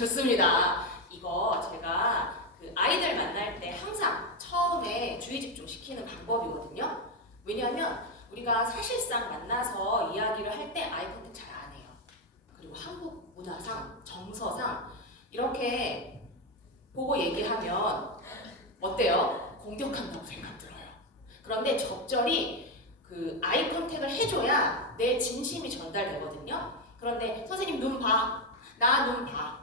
좋습니다. 이거 제가 그 아이들 만날 때 항상 처음에 주의 집중시키는 방법이거든요. 왜냐하면 우리가 사실상 만나서 이야기를 할 때 아이 컨택 잘 안 해요. 그리고 한국 문화상, 정서상 이렇게 보고 얘기하면 어때요? 공격한다고 생각 들어요. 그런데 적절히 그 아이 컨택을 해줘야 내 진심이 전달되거든요. 그런데 선생님 눈 봐, 나 눈 봐,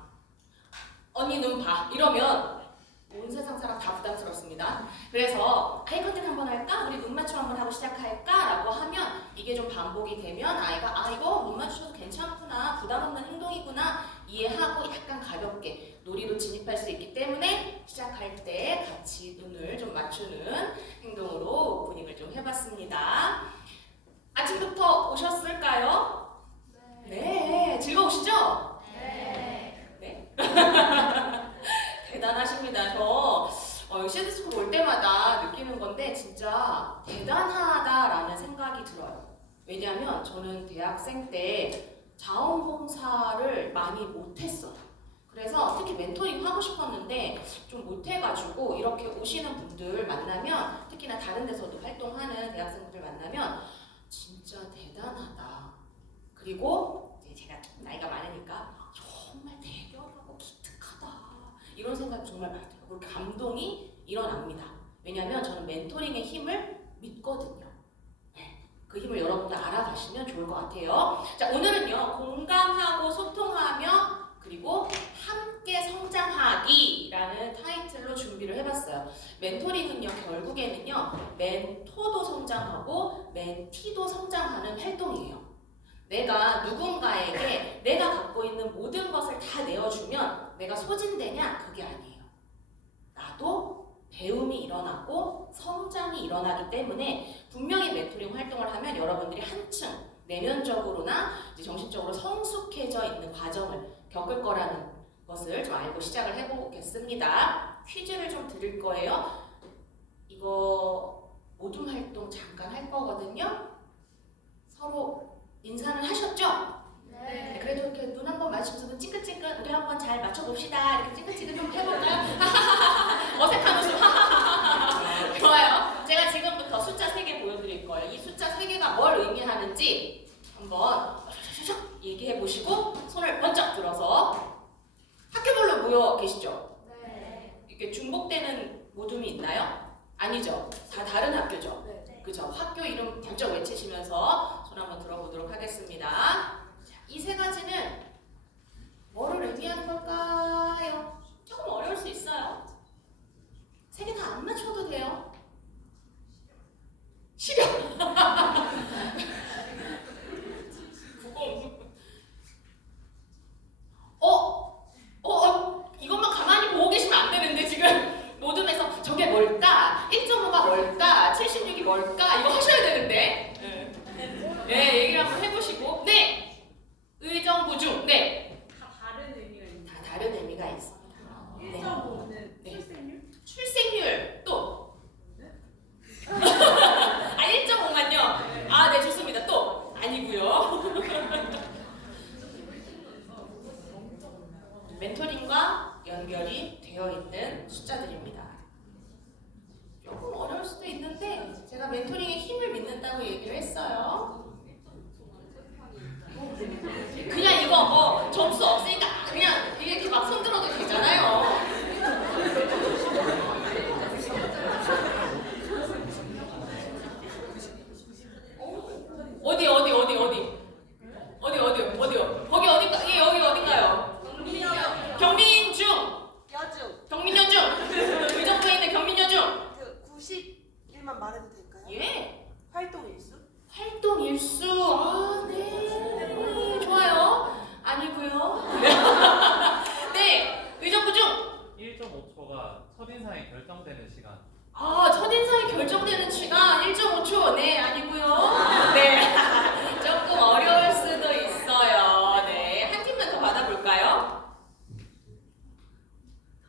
언니 눈 봐 이러면 온 세상 사람 다 부담스럽습니다. 그래서 아이 컨택 한번 할까? 우리 눈 맞춤 한번 하고 시작할까? 라고 하면 이게 좀 반복이 되면 아이가 아 이거 눈 맞추셔도 괜찮구나, 부담 없는 행동이구나 이해하고 약간 가볍게 놀이로 진입할 수 있기 때문에 시작할 때 같이 눈을 좀 맞추는 행동으로 오프닝을 좀 해봤습니다. 아침부터 오셨을까요? 네. 즐거우시죠? 네. 대단하십니다. 저 시드스쿨 올 때마다 느끼는 건데 진짜 대단하다라는 생각이 들어요. 왜냐하면 저는 대학생 때 자원봉사를 많이 못했어요. 그래서 특히 멘토링 하고 싶었는데 좀 못해가지고 이렇게 오시는 분들 만나면 특히나 다른 데서도 활동하는 대학생분들 만나면 진짜 대단하다. 그리고 이제 제가 나이가 많으니까 정말 대견하고 기특하다. 이런 생각이 정말 많이 들어요. 그리고 감동이 일어납니다. 왜냐하면 저는 멘토링의 힘을 믿거든요. 그 힘을 여러분들 알아가시면 좋을 것 같아요. 자, 오늘은요, 공감하고 소통하며 그리고 함께 성장하기라는 타이틀로 준비를 해봤어요. 멘토링은요, 결국에는요, 멘토도 성장하고 멘티도 성장하는 활동이에요. 내가 누군가에게 내가 갖고 있는 모든 것을 다 내어주면 내가 소진되냐? 그게 아니에요. 나도 배움이 일어나고 성장이 일어나기 때문에 분명히 멘토링 활동을 하면 여러분들이 한층 내면적으로나 이제 정신적으로 성숙해져 있는 과정을 겪을 거라는 것을 좀 알고 시작을 해보겠습니다. 퀴즈를 좀 드릴 거예요. 이거 모둠 활동 잠깐 할 거거든요. 서로 인사는 하셨죠? 네. 그래도 이렇게 눈 한 번 맞추면서 눈 찡긋찡긋 우리 한번 잘 맞춰봅시다. 이렇게 찡긋찡긋 좀 해볼까요? 어색한 웃음. 좋아요. 제가 지금부터 숫자 3개 보여드릴 거예요. 이 숫자 3개가 뭘 의미하는지 한번 얘기해 보시고 손을 번쩍 들어서 학교별로 모여 계시죠? 네. 이렇게 중복되는 모둠이 있나요? 아니죠. 다 다른 학교죠? 네. 그죠? 학교 이름 번쩍 외치시면서 손 한번 들어보도록 하겠습니다. 이 세 가지는 뭐를 의미하는 걸까요? 조금 어려울 수 있어요. 세 개 다 안 맞춰도 돼요. 시력! 90. 이것만 가만히 보고 계시면 안 되는데 지금 모둠에서 저게 뭘까? 1.5가 뭘까? 76이 뭘까? 이거 하셔야 되는데. 네, 얘기를 한번 해보시고. 네! 의정부중. 네. 다 다른 의미가 있는. 다 다른 의미가 있습니다. 1.5는 네. 출생률? 출생률 또. 아 1.5만요? 아 네 좋습니다. 또 아니고요. 멘토링과 연결이 되어 있는 숫자들입니다. 조금 어려울 수도 있는데 제가 멘토링의 힘을 믿는다고 얘기를 했어요. 그냥 이거 뭐 점수 없으니까 그냥 이렇게 막 손들어도 되잖아요. 어디요? 거기 어딘가? 예, 여기 어딘가요? 경민중. 여중. 경민여중. 의정부에 있는 경민여중. 그 91만 말해도 될까요? 예. 활동 일수? 활동 일수. 아, 네. 좋아요. 아니고요. 네. 의정부중. 1.5초가 첫인상이 결정되는 시간. 아, 첫인상이 결정되는 시간 1.5초. 네, 아니고요. 네. 조금 어려울 수도 있어요. 네. 한 팀만 더 받아볼까요?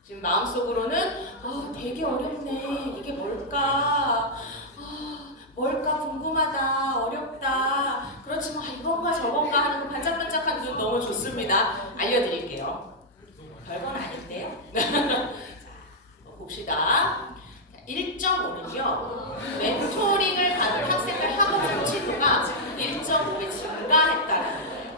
지금 마음속으로는 되게 어렵네. 이게 뭘까? 뭘까 궁금하다. 어렵다. 그렇지만 이건가 저건가 하는 반짝반짝한 눈 너무 좋습니다. 알려드릴게요. 별건 아닌데요. 자, 봅시다. 1.5는요. 멘토링을 받은 학생들 학업 성취도가 1.5배 증가했다는 거예요.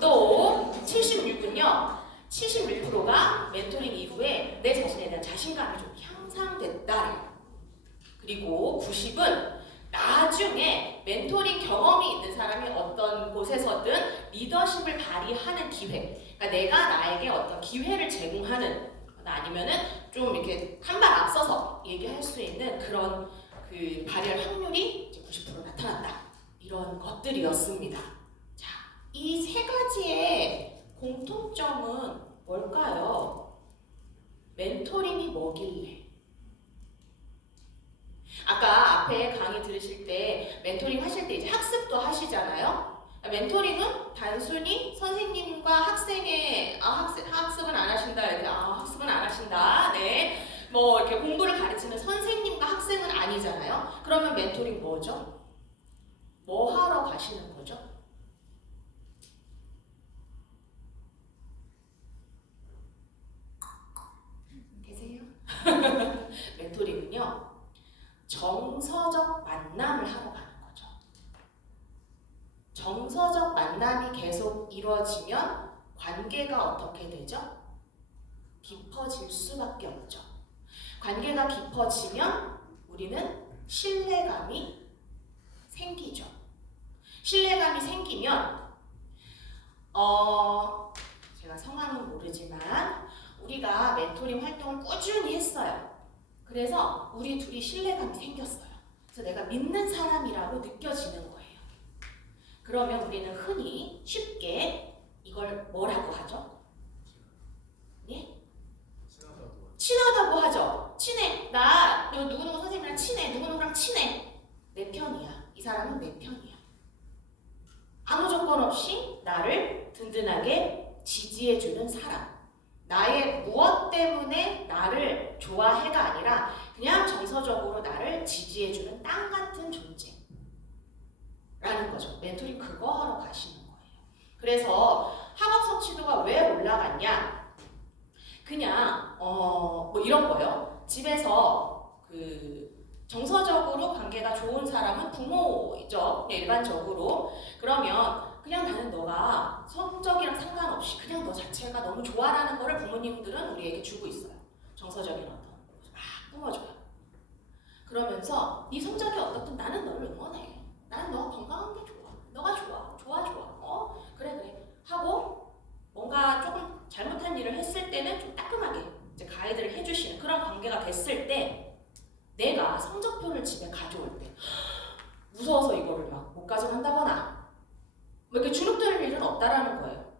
또 76은요. 71%가 멘토링 이후에 내 자신에 대한 자신감이 좀 향상됐다. 그리고 90은 나중에 멘토링 경험이 있는 사람이 어떤 곳에서든 리더십을 발휘하는 기회, 그러니까 내가 나에게 어떤 기회를 제공하는, 아니면은 좀 이렇게 한 발 앞서서 얘기할 수 있는 그런 그 발휘할 확률이 이제 90% 나타난다. 이런 것들이었습니다. 자, 이 세 가지의 공통점은 뭘까요? 멘토링이 뭐길래? 아까 앞에 강의 들으실 때 멘토링 하실 때 이제 학습도 하시잖아요. 멘토링은 단순히 선생님과 학생의 학습은 안 하신다 이렇게 학습은 안 하신다. 네. 뭐 이렇게 공부를 가르치는 선생님과 학생은 아니잖아요. 그러면 멘토링 뭐죠? 뭐 하러 가시는 거죠? 계세요? 멘토링은요. 정서적 만남을 하러 가는 거죠. 정서적 만남이 계속 이루어지면 관계가 어떻게 되죠? 깊어질 수밖에 없죠. 관계가 깊어지면 우리는 신뢰감이 생기죠. 신뢰감이 생기면 제가 성함은 모르지만 우리가 멘토링 활동을 꾸준히 했어요. 그래서 우리 둘이 신뢰감이 생겼어요. 그래서 내가 믿는 사람이라고 느껴지는 거예요. 그러면 우리는 흔히 쉽게 이걸 뭐라고 하죠? 예? 친하다고 하죠. 친해. 나 누구누구 선생님이랑 친해. 누구누구랑 친해. 내 편이야. 이 사람은 내 편이야. 아무 조건 없이 나를 든든하게 지지해주는 사람. 나의 무엇 때문에 나를 좋아해가 아니라 그냥 정서적으로 나를 지지해주는 땅 같은 존재라는 거죠. 멘토링 그거 하러 가시는 거예요. 그래서 학업 성취도가 왜 올라갔냐? 그냥 뭐 이런 거예요. 집에서 정서적으로 관계가 좋은 사람은 부모이죠. 일반적으로. 그러면 그냥 나는 너가 성적이랑 상관없이 그냥 너 자체가 너무 좋아라는 거를 부모님들은 우리에게 주고 있어요. 정서적인 어떤 뿜어줘요. 그러면서 네 성적이 어떻든 나는 너를 응원해. 나는 너가 건강한 게 좋아. 너가 좋아. 그래 하고 뭔가 조금 잘못한 일을 했을 때는 좀 따끔하게 이제 가이드를 해주시는 그런 관계가 됐을 때 내가 성적표를 집에 가져올 때 무서워서 이거를 막 못 가져간다거나 뭐 이렇게 주눅드는 일은 없다라는 거예요.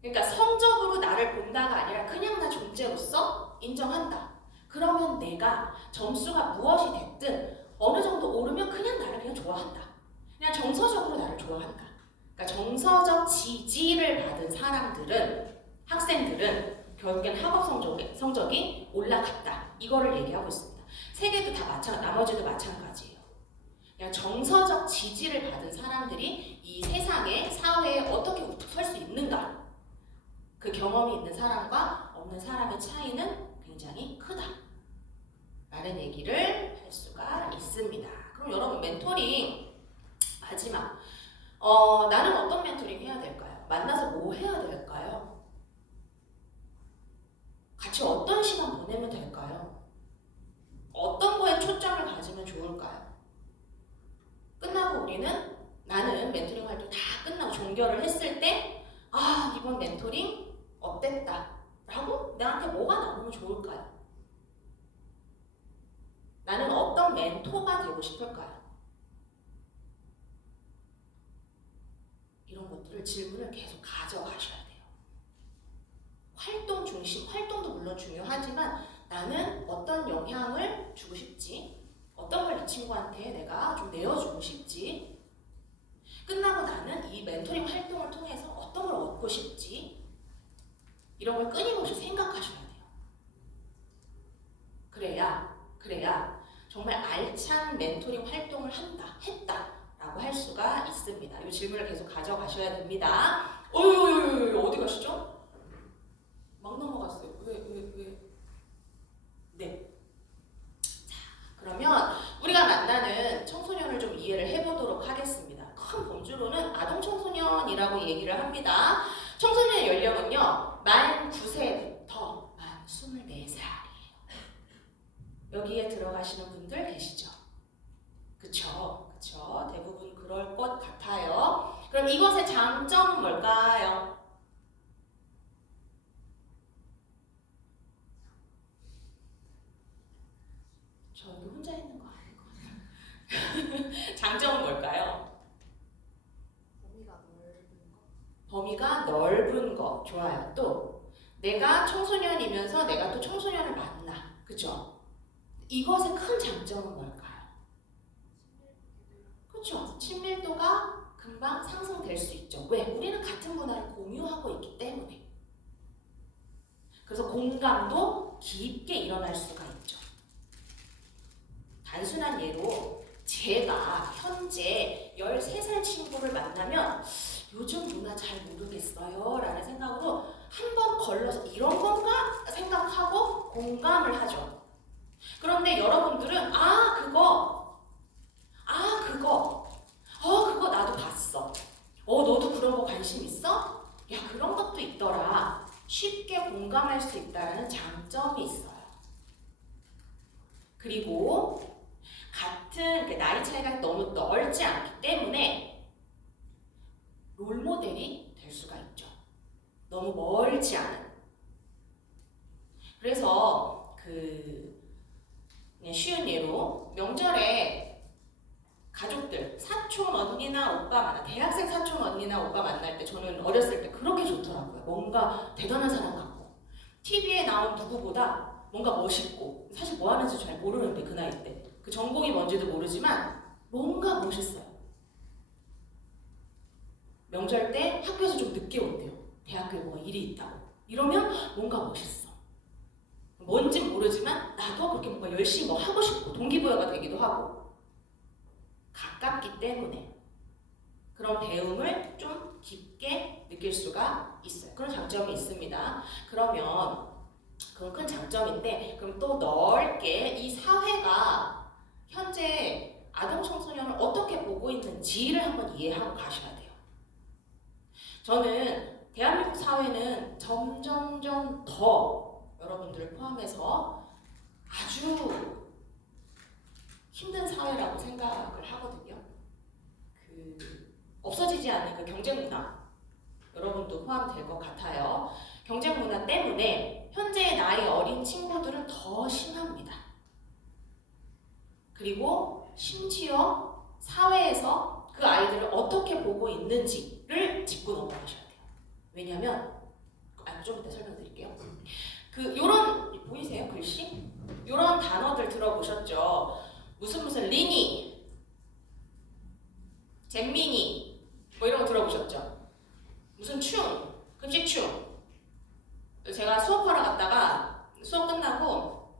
그러니까 성적으로 나를 본다가 아니라 그냥 나 존재로서 인정한다. 그러면 내가 점수가 무엇이 됐든 어느 정도 오르면 그냥 나를 그냥 좋아한다. 그냥 정서적으로 나를 좋아한다. 그러니까 정서적 지지를 받은 사람들은, 학생들은 결국엔 학업 성적이 올라갔다. 이거를 얘기하고 있습니다. 세계도 다 나머지도 마찬가지예요. 그냥 정서적 지지를 받은 사람들이 이 세상에, 사회에 어떻게 우뚝 설 수 있는가. 그 경험이 있는 사람과 없는 사람의 차이는 굉장히 크다. 라는 얘기를 할 수가 있습니다. 그럼 여러분 멘토링 마지막 나는 어떤 멘토링 해야 될까요? 만나서 뭐 해야 될까요? 같이 어떤 시간 보내면 될까요? 어떤 거에 초점을 가지면 좋을까요? 끝나고 우리는 나는 멘토링 활동 다 끝나고 종결을 했을 때 이번 멘토링 어땠다 라고 나한테 뭐가 나오면 좋을까요? 나는 어떤 멘토가 되고 싶을까요? 이런 것들을 질문을 계속 가져가셔야 돼요. 활동 중심, 활동도 물론 중요하지만 나는 어떤 영향을 주고 싶지? 어떤 걸 이 친구한테 내가 좀 내어주고 싶지? 끝나고 나는 이 멘토링 활동을 통해서 어떤 걸 얻고 싶지? 이런 걸 끊임없이 생각하셔야 돼요. 그래야 정말 알찬 멘토링 활동을 했다라고 할 수가 있습니다. 이 질문을 계속 가져가셔야 됩니다. 어디 가시죠? 여기에 들어가시는 분들 계시죠? 그쵸? 그쵸? 대부분 그럴 것 같아요. 그럼 이것의 장점은 뭘까요? 저 여기 혼자 있는 거 아닐 것 같아요. 장점은 뭘까요? 범위가 넓은 거. 좋아요. 또 내가 청소년이면서 내가 또 청소년을 만나. 그쵸? 이것의 큰 장점은 뭘까요? 그쵸? 친밀도가 금방 상승될 수 있죠. 왜? 우리는 같은 문화를 공유하고 있기 때문에. 그래서 공감도 깊게 일어날 수가 있죠. 단순한 예로 제가 현재 13살 친구를 만나면 요즘 문화 잘 모르겠어요 라는 생각으로 한 번 걸러서 이런 건가 생각하고 공감을 하죠. 그런데 여러분들은 그거 나도 봤어. 너도 그런 거 관심 있어? 야, 그런 것도 있더라. 쉽게 공감할 수 있다는 장점이 있어요. 그리고 같은 나이 차이가 너무 넓지 않기 때문에 롤모델이 될 수가 있죠. 너무 멀지 않은. 그래서 그냥 쉬운 예로 명절에 가족들, 사촌 언니나 오빠 만나, 대학생 사촌 언니나 오빠 만날 때 저는 어렸을 때 그렇게 좋더라고요. 뭔가 대단한 사람 같고 TV에 나온 누구보다 뭔가 멋있고, 사실 뭐 하는지 잘 모르는데 그 나이 때 그 전공이 뭔지도 모르지만 뭔가 멋있어요. 명절 때 학교에서 좀 늦게 온대요. 대학교에 뭐가 일이 있다고. 이러면 뭔가 멋있어. 뭔진 모르지만 나도 그렇게 뭔가 열심히 뭐 하고 싶고 동기부여가 되기도 하고. 가깝기 때문에 그런 배움을 좀 깊게 느낄 수가 있어요. 그런 장점이 있습니다. 그러면 그건 큰 장점인데, 그럼 또 넓게 이 사회가 현재 아동 청소년을 어떻게 보고 있는지를 한번 이해하고 가셔야 돼요. 저는 대한민국 사회는 점점점 더 여러분들을 포함해서 아주 힘든 사회라고 생각을 하거든요. 없어지지 않는 그 경쟁 문화, 여러분도 포함될 것 같아요. 경쟁 문화 때문에 현재 나이 어린 친구들은 더 심합니다. 그리고 심지어 사회에서 그 아이들을 어떻게 보고 있는지를 짚고 넘어가셔야 돼요. 왜냐면 좀 이따 설명드릴게요. 요런 보이세요? 글씨? 요런 단어들 들어보셨죠? 무슨 리니, 잼민이 뭐 이런 거 들어보셨죠? 무슨 충, 급식충. 제가 수업하러 갔다가 수업 끝나고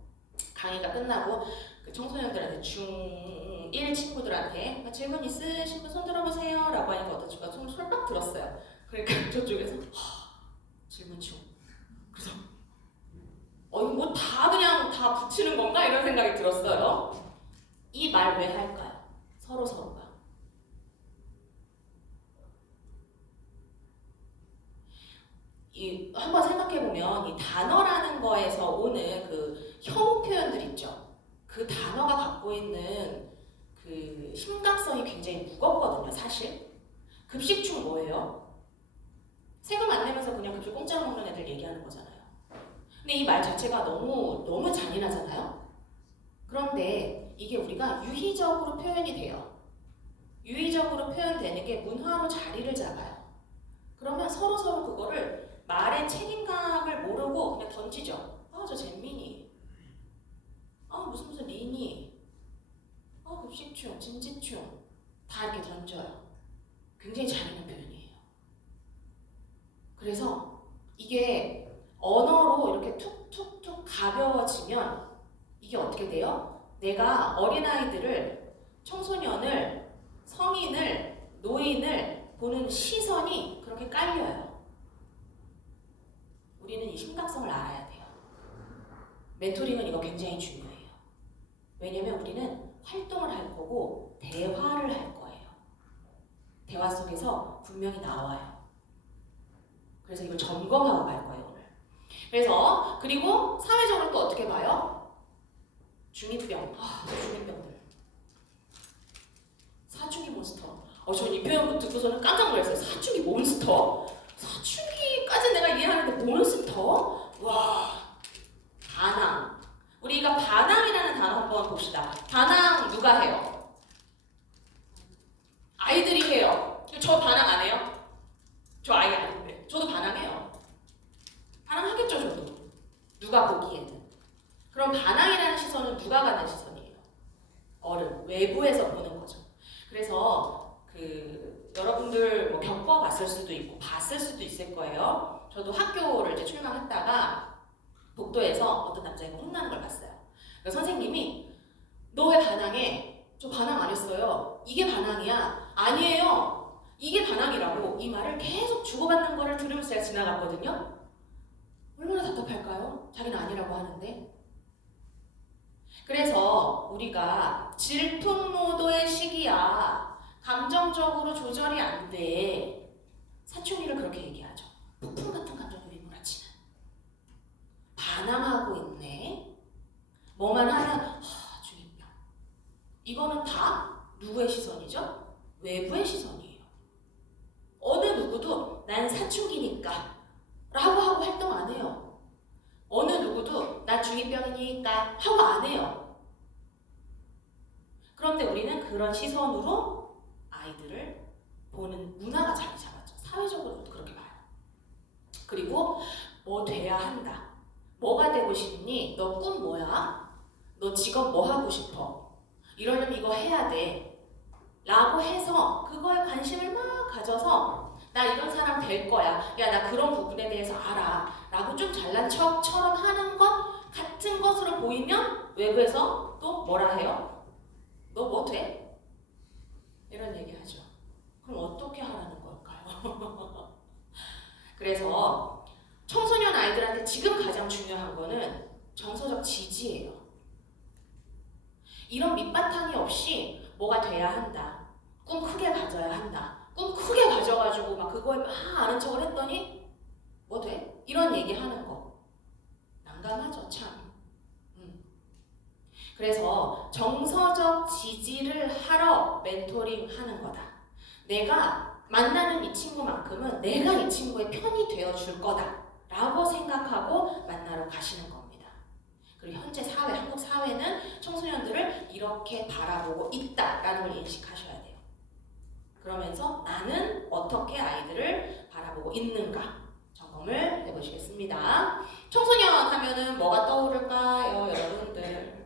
강의가 끝나고 그 청소년들한테 중1 친구들한테 질문 있으신 분 손 들어보세요 라고 하니까 어떤 친구가 손을 솔박 들었어요. 그러니까 저쪽에서 질문충. 그래서 이거 뭐 그냥 다 붙이는 건가? 이런 생각이 들었어요. 이 말 왜 할까요? 서로가. 한번 생각해보면 이 단어라는 거에서 오는 그 혐오 표현들 있죠. 그 단어가 갖고 있는 그 심각성이 굉장히 무겁거든요, 사실. 급식충 뭐예요? 세금 안 내면서 그냥 급식 공짜로 먹는 애들 얘기하는 거잖아요. 근데 이 말 자체가 너무 잔인하잖아요. 그런데 이게 우리가 유희적으로 표현이 돼요. 유희적으로 표현되는 게 문화로 자리를 잡아요. 그러면 서로 그거를 말의 책임감을 모르고 그냥 던지죠. 저 잼민이. 무슨 리니. 급식충, 진지충. 다 이렇게 던져요. 굉장히 잔인한 표현이에요. 그래서 이게 언어로 이렇게 툭툭툭 가벼워지면 이게 어떻게 돼요? 내가 어린아이들을, 청소년을, 성인을, 노인을 보는 시선이 그렇게 깔려요. 우리는 이 심각성을 알아야 돼요. 멘토링은 이거 굉장히 중요해요. 왜냐면 우리는 활동을 할 거고 대화를 할 거예요. 대화 속에서 분명히 나와요. 그래서 이걸 점검하고 갈 거예요, 오늘. 그리고 사회적으로 또 어떻게 봐요? 중2병. 중2병들. 사춘기 몬스터. 전 이 표현 듣고서는 깜짝 놀랐어요. 사춘기 몬스터? 사춘기까지 내가 이해하는데 몬스터? 와. 반항. 우리가 반항이라는 단어 한번 봅시다. 반항 누가 해요? 아이들이 해요. 저 반항 안 해요? 저 아이 아닌데. 저도 반항해요. 반항하겠죠, 저도. 누가 보기에는. 그럼 반항이라는 시선은 누가 갖는 시선이에요? 어른, 외부에서 보는 거죠. 그래서 여러분들 뭐 겪어봤을 수도 있고 봤을 수도 있을 거예요. 저도 학교를 이제 출강했다가 복도에서 어떤 남자애가 혼나는 걸 봤어요. 그래서 선생님이 너 왜 반항해? 저 반항 안 했어요. 이게 반항이야. 아니에요. 이게 반항이라고 이 말을 계속 주고받는 거를 들으면서 제가 지나갔거든요. 얼마나 답답할까요? 자기는 아니라고 하는데. 그래서 우리가 질풍노도의 시기야. 감정적으로 조절이 안 돼. 사춘기를 그렇게 얘기하죠. 폭풍 같은 감정이 휘몰아치는. 반항하고 있네. 뭐만 하면 중2병. 이거는 다 누구의 시선이죠? 외부의 시선이에요. 어느 누구도 난 사춘기니까 라고 하고 활동 안 해요. 어느 누구도 나 중2병이니까 하고 안 해요. 그런데 우리는 그런 시선으로 아이들을 보는 문화가 자리 잡았죠. 사회적으로도 그렇게 봐요. 그리고 뭐 돼야 한다. 뭐가 되고 싶니? 너 꿈 뭐야? 너 직업 뭐 하고 싶어? 이러려면 이거 해야 돼. 라고 해서 그거에 관심을 막 가져서 나 이런 사람 될 거야. 야, 나 그런 부분에 대해서 알아. 라고 좀 잘난 척처럼 하는 것 같은 것으로 보이면 외부에서 또 뭐라 해요? 너 뭐 돼? 이런 얘기 하죠. 그럼 어떻게 하라는 걸까요? 그래서 청소년 아이들한테 지금 가장 중요한 거는 정서적 지지예요. 이런 밑바탕이 없이 뭐가 돼야 한다. 꿈 크게 가져야 한다. 꿈 크게 가져가지고 막 그거에 막 아는 척을 했더니 뭐 돼? 이런 얘기하는 거 난감하죠, 참. 그래서 정서적 지지를 하러 멘토링 하는 거다. 내가 만나는 이 친구만큼은 내가 이 친구의 편이 되어줄 거다 라고 생각하고 만나러 가시는 겁니다. 그리고 현재 사회, 한국 사회는 청소년들을 이렇게 바라보고 있다라는 걸 인식하셔야 돼요. 그러면서 나는 어떻게 아이들을 바라보고 있는가 점검을 해보시겠습니다. 청소년 하면은 뭐가 떠오를까요, 여러분들?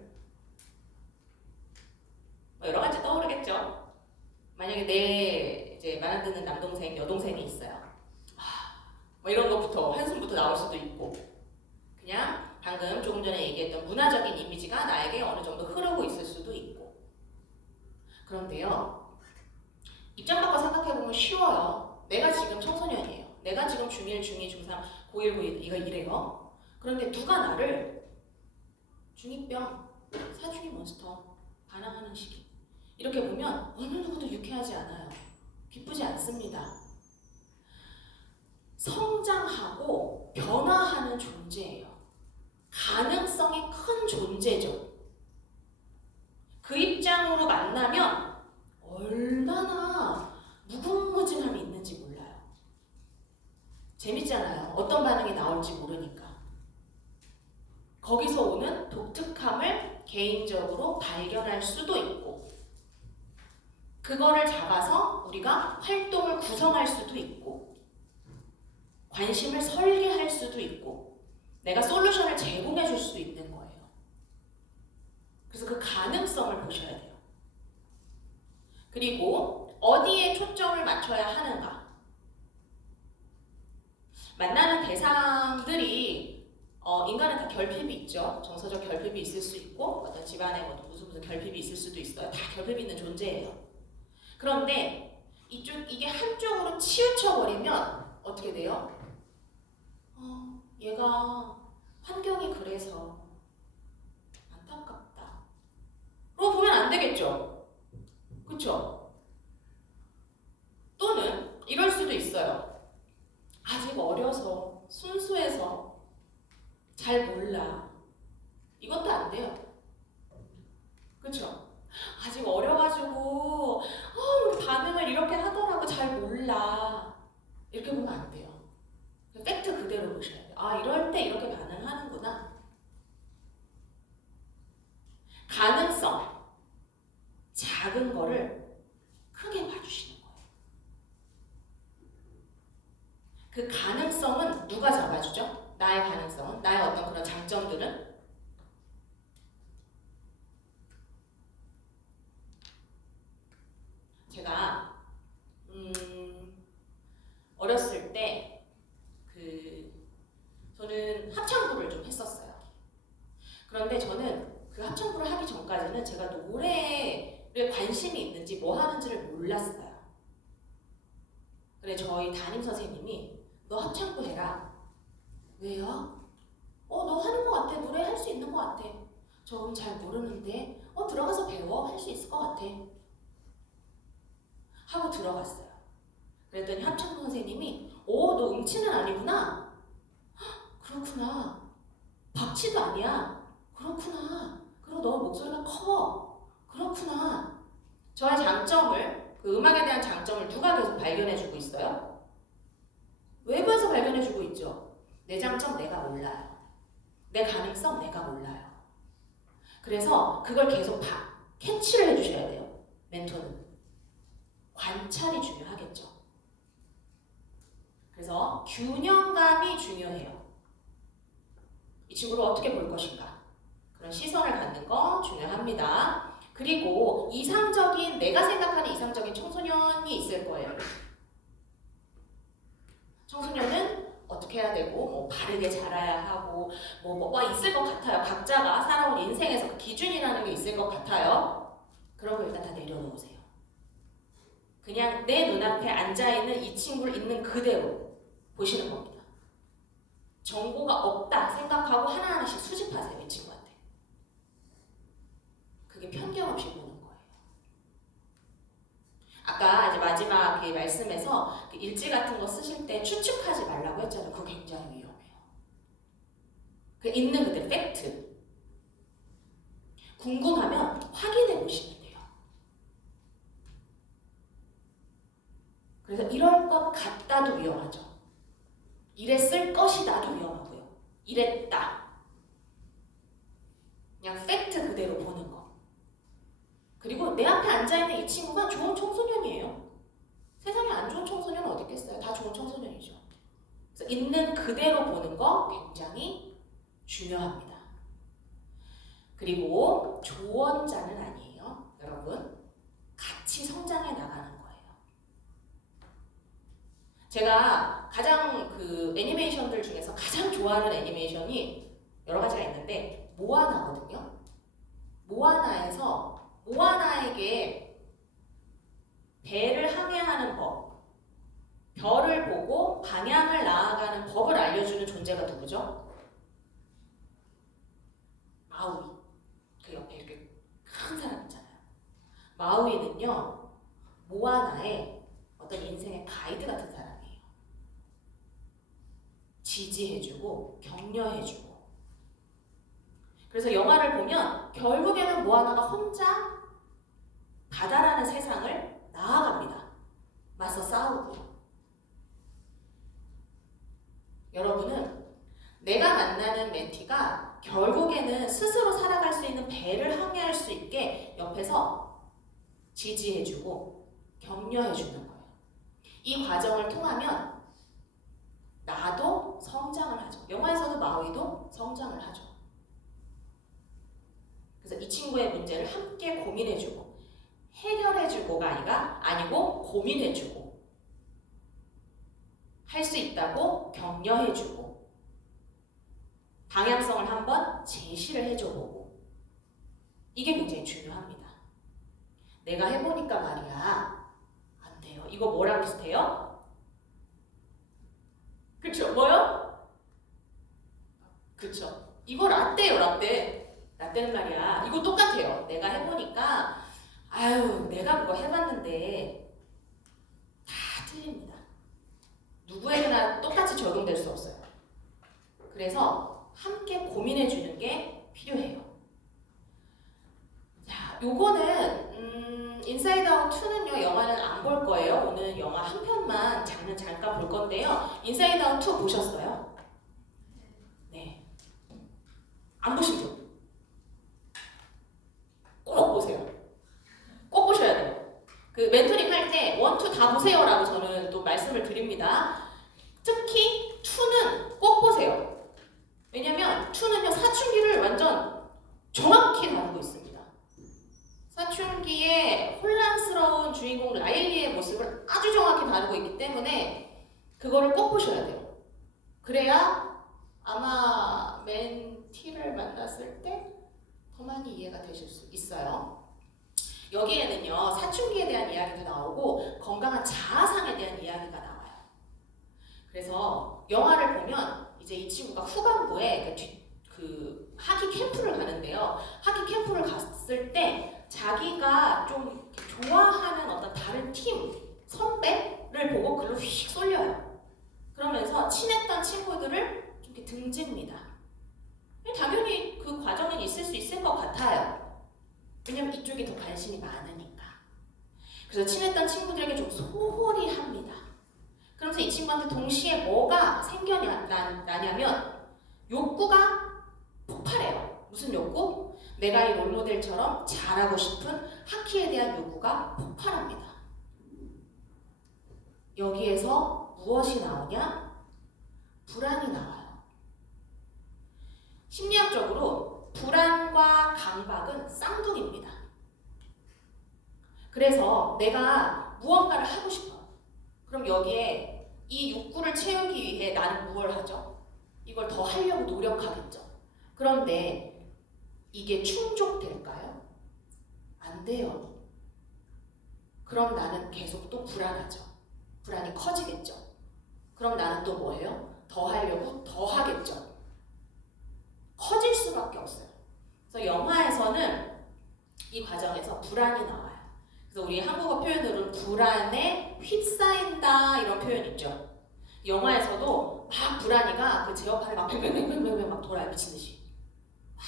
여러 가지 떠오르겠죠. 만약에 내 이제 말 안 듣는 남동생, 여동생이 있어요. 뭐 이런 것부터 한숨부터 나올 수도 있고, 그냥 방금 조금 전에 얘기했던 문화적인 이미지가 나에게 어느 정도 흐르고 있을 수도 있고. 그런데요, 입장 바꿔 생각해보면 쉬워요. 내가 지금 청소년이에요. 내가 지금 중1, 중2, 중3, 고1, 고2 이거 이래요. 그런데 누가 나를 중2병, 사춘기 몬스터, 반항하는 시기 이렇게 보면 어느 누구도 유쾌하지 않아요. 기쁘지 않습니다. 성장하고 변화하는 존재예요. 가능성이 큰 존재죠. 그 입장으로 만나면 얼마나 무궁무진함이 있는지 몰라요. 재밌잖아요. 어떤 반응이 나올지 모르니까. 거기서 오는 독특함을 개인적으로 발견할 수도 있고, 그거를 잡아서 우리가 활동을 구성할 수도 있고, 관심을 설계할 수도 있고, 내가 솔루션을 제공해 줄 수도 있는 거예요. 그래서 그 가능성을 보셔야 돼요. 그리고 어디에 초점을 맞춰야 하는가? 만나는 대상들이 인간은 다 결핍이 있죠. 정서적 결핍이 있을 수 있고, 어떤 집안에 무슨 결핍이 있을 수도 있어요. 다 결핍이 있는 존재예요. 그런데 이게 한쪽으로 치우쳐버리면 어떻게 돼요? 얘가 환경이 그래서 안타깝다. 로 보면 안 되겠죠? 그쵸? 또는 이럴 수도 있어요. 아직 어려서, 순수해서 잘 몰라. 이것도 안 돼요. 아직 어려가지고 우리 반응을 이렇게 하더라고 잘 몰라. 이렇게 보면 안 돼요. 팩트 그대로 보셔야 돼요. 아 이럴 때 이렇게 반응하는구나. 가능성 작은 거를 크게 봐주시는 거예요. 그 가능성은 누가 잡아주죠? 나의 가능성은 나의 어떤 그런 장점들은 제가 어렸을 때 저는 합창부를 좀 했었어요. 그런데 저는 그 합창부를 하기 전까지는 제가 노래에 관심이 있는지 뭐 하는지를 몰랐어요. 그래 저희 담임 선생님이 너 합창부 해라. 왜요? 너 하는 거 같아. 노래 할 수 있는 거 같아. 저 잘 모르는데 들어가서 배워. 할 수 있을 것 같아. 하고 들어갔어요. 그랬더니 합창부 선생님이 너 음치는 아니구나. 그렇구나. 박치도 아니야. 그렇구나. 그리고 너 목소리가 커. 그렇구나. 저의 장점을 그 음악에 대한 장점을 누가 계속 발견해주고 있어요? 외부에서 발견해주고 있죠. 내 장점 내가 몰라요. 내 가능성 내가 몰라요. 그래서 그걸 계속 캐치를 해주셔야 돼요. 멘토는. 관찰이 중요하겠죠. 그래서 균형감이 중요해요. 이 친구를 어떻게 볼 것인가. 그런 시선을 갖는 거 중요합니다. 그리고 내가 생각하는 이상적인 청소년이 있을 거예요. 청소년은 어떻게 해야 되고, 바르게 자라야 하고, 있을 것 같아요. 각자가 살아온 인생에서 그 기준이라는 게 있을 것 같아요. 그런 거 일단 다 내려놓으세요. 그냥 내 눈앞에 앉아있는 이 친구를 있는 그대로 보시는 겁니다. 정보가 없다 생각하고 하나하나씩 수집하세요. 이 친구한테. 그게 편견 없이 보는 거예요. 아까 이제 마지막 그 말씀에서 그 일지 같은 거 쓰실 때 추측하지 말라고 했잖아요. 그거 굉장히 위험해요. 그 있는 그대로 팩트. 궁금하면 확인해 보시면 돼요. 그래서 이럴 것 같다도 위험하죠. 이랬을 것이다도 위험하고요. 이랬다. 그냥 팩트 그대로 보는 거. 그리고 내 앞에 앉아있는 이 친구가 좋은 청소년이에요. 세상에 안 좋은 청소년은 어디 있겠어요? 다 좋은 청소년이죠. 그래서 있는 그대로 보는 거 굉장히 중요합니다. 그리고 조언자는 아니에요. 여러분, 같이 성장해 나가는 거예요. 제가 가장 그 애니메이션들 중에서 가장 좋아하는 애니메이션이 여러 가지가 있는데 모아나거든요. 모아나에게 배를 항해하는 법, 별을 보고 방향을 나아가는 법을 알려주는 존재가 누구죠? 마우이. 그 옆에 이렇게 큰 사람 있잖아요. 마우이는요, 모아나의 어떤 인생의 가이드 같은 사람이에요. 지지해주고 격려해주고. 그래서 영화를 보면 결국에는 모아나가 혼자 바다라는 세상을 나아갑니다. 맞서 싸우고. 여러분은 내가 만나는 멘티가 결국에는 스스로 살아갈 수 있는 배를 항해할 수 있게 옆에서 지지해주고 격려해주는 거예요. 이 과정을 통하면 나도 성장을 하죠. 영화에서도 마우이도 성장을 하죠. 그래서 이 친구의 문제를 함께 고민해주고 해결해주고가 아니고 고민해주고 할 수 있다고 격려해주고 방향성을 한번 제시를 해줘보고 이게 굉장히 중요합니다. 내가 해보니까 말이야 안 돼요. 이거 뭐랑 비슷해요? 그쵸? 뭐요? 그쵸? 이거 라떼예요. 라떼는 말이야. 이거 똑같아요. 내가 해보니까 내가 그거 해봤는데 다 틀립니다. 누구에게나 똑같이 적용될 수 없어요. 그래서 함께 고민해주는 게 필요해요. 자, 요거는 볼 거예요. 오늘 영화 한 편만 장면 잠깐 볼 건데요. 인사이드 아웃 2 보셨어요? 네. 안 보신 분? 꼭 보세요. 꼭 보셔야 돼요. 그 멘토링 할 때 1, 2 다 보세요라고 저는 또 말씀을 드립니다. 특히 2는 꼭 보세요. 왜냐면 2는요 사춘기를 완전 정확히 다루고 있습니다. 사춘기의 혼란스러운 주인공 라일리의 모습을 아주 정확히 다루고 있기 때문에 그거를 꼭 보셔야 돼요. 그래야 아마 맨티를 만났을 때 더 많이 이해가 되실 수 있어요. 여기에는요 사춘기에 대한 이야기도 나오고 건강한 자아상에 대한 이야기가 나와요. 그래서 영화를 보면 이제 이 친구가 후반부에 그 하키 캠프를 가는데요. 하키 캠프를 갔을 때 자기가 좀 좋아하는 어떤 다른 팀 선배를 보고 글로 휙 쏠려요. 그러면서 친했던 친구들을 좀 이렇게 등집니다. 당연히 그 과정은 있을 수 있을 것 같아요. 왜냐면 이쪽이 더 관심이 많으니까. 그래서 친했던 친구들에게 좀 소홀히 합니다. 그러면서 이 친구한테 동시에 뭐가 생겨나냐면 욕구가 폭발해요. 무슨 욕구? 내가 이 롤모델처럼 잘하고 싶은 하키에 대한 욕구가 폭발합니다. 여기에서 무엇이 나오냐? 불안이 나와요. 심리학적으로 불안과 강박은 쌍둥이입니다. 그래서 내가 무언가를 하고 싶어. 그럼 여기에 이 욕구를 채우기 위해 나는 무엇을 하죠? 이걸 더 하려고 노력하겠죠. 그런데 이게 충족될까요? 안 돼요. 그럼 나는 계속 또 불안하죠. 불안이 커지겠죠. 그럼 나는 또 뭐예요? 더 하려고 더 하겠죠. 커질 수밖에 없어요. 그래서 영화에서는 이 과정에서 불안이 나와요. 그래서 우리 한국어 표현으로는 불안에 휩싸인다 이런 표현 있죠. 영화에서도 막 불안이가 그 제어판을 막 뱅뱅뱅뱅뱅 막 돌아요. 미친 듯이 막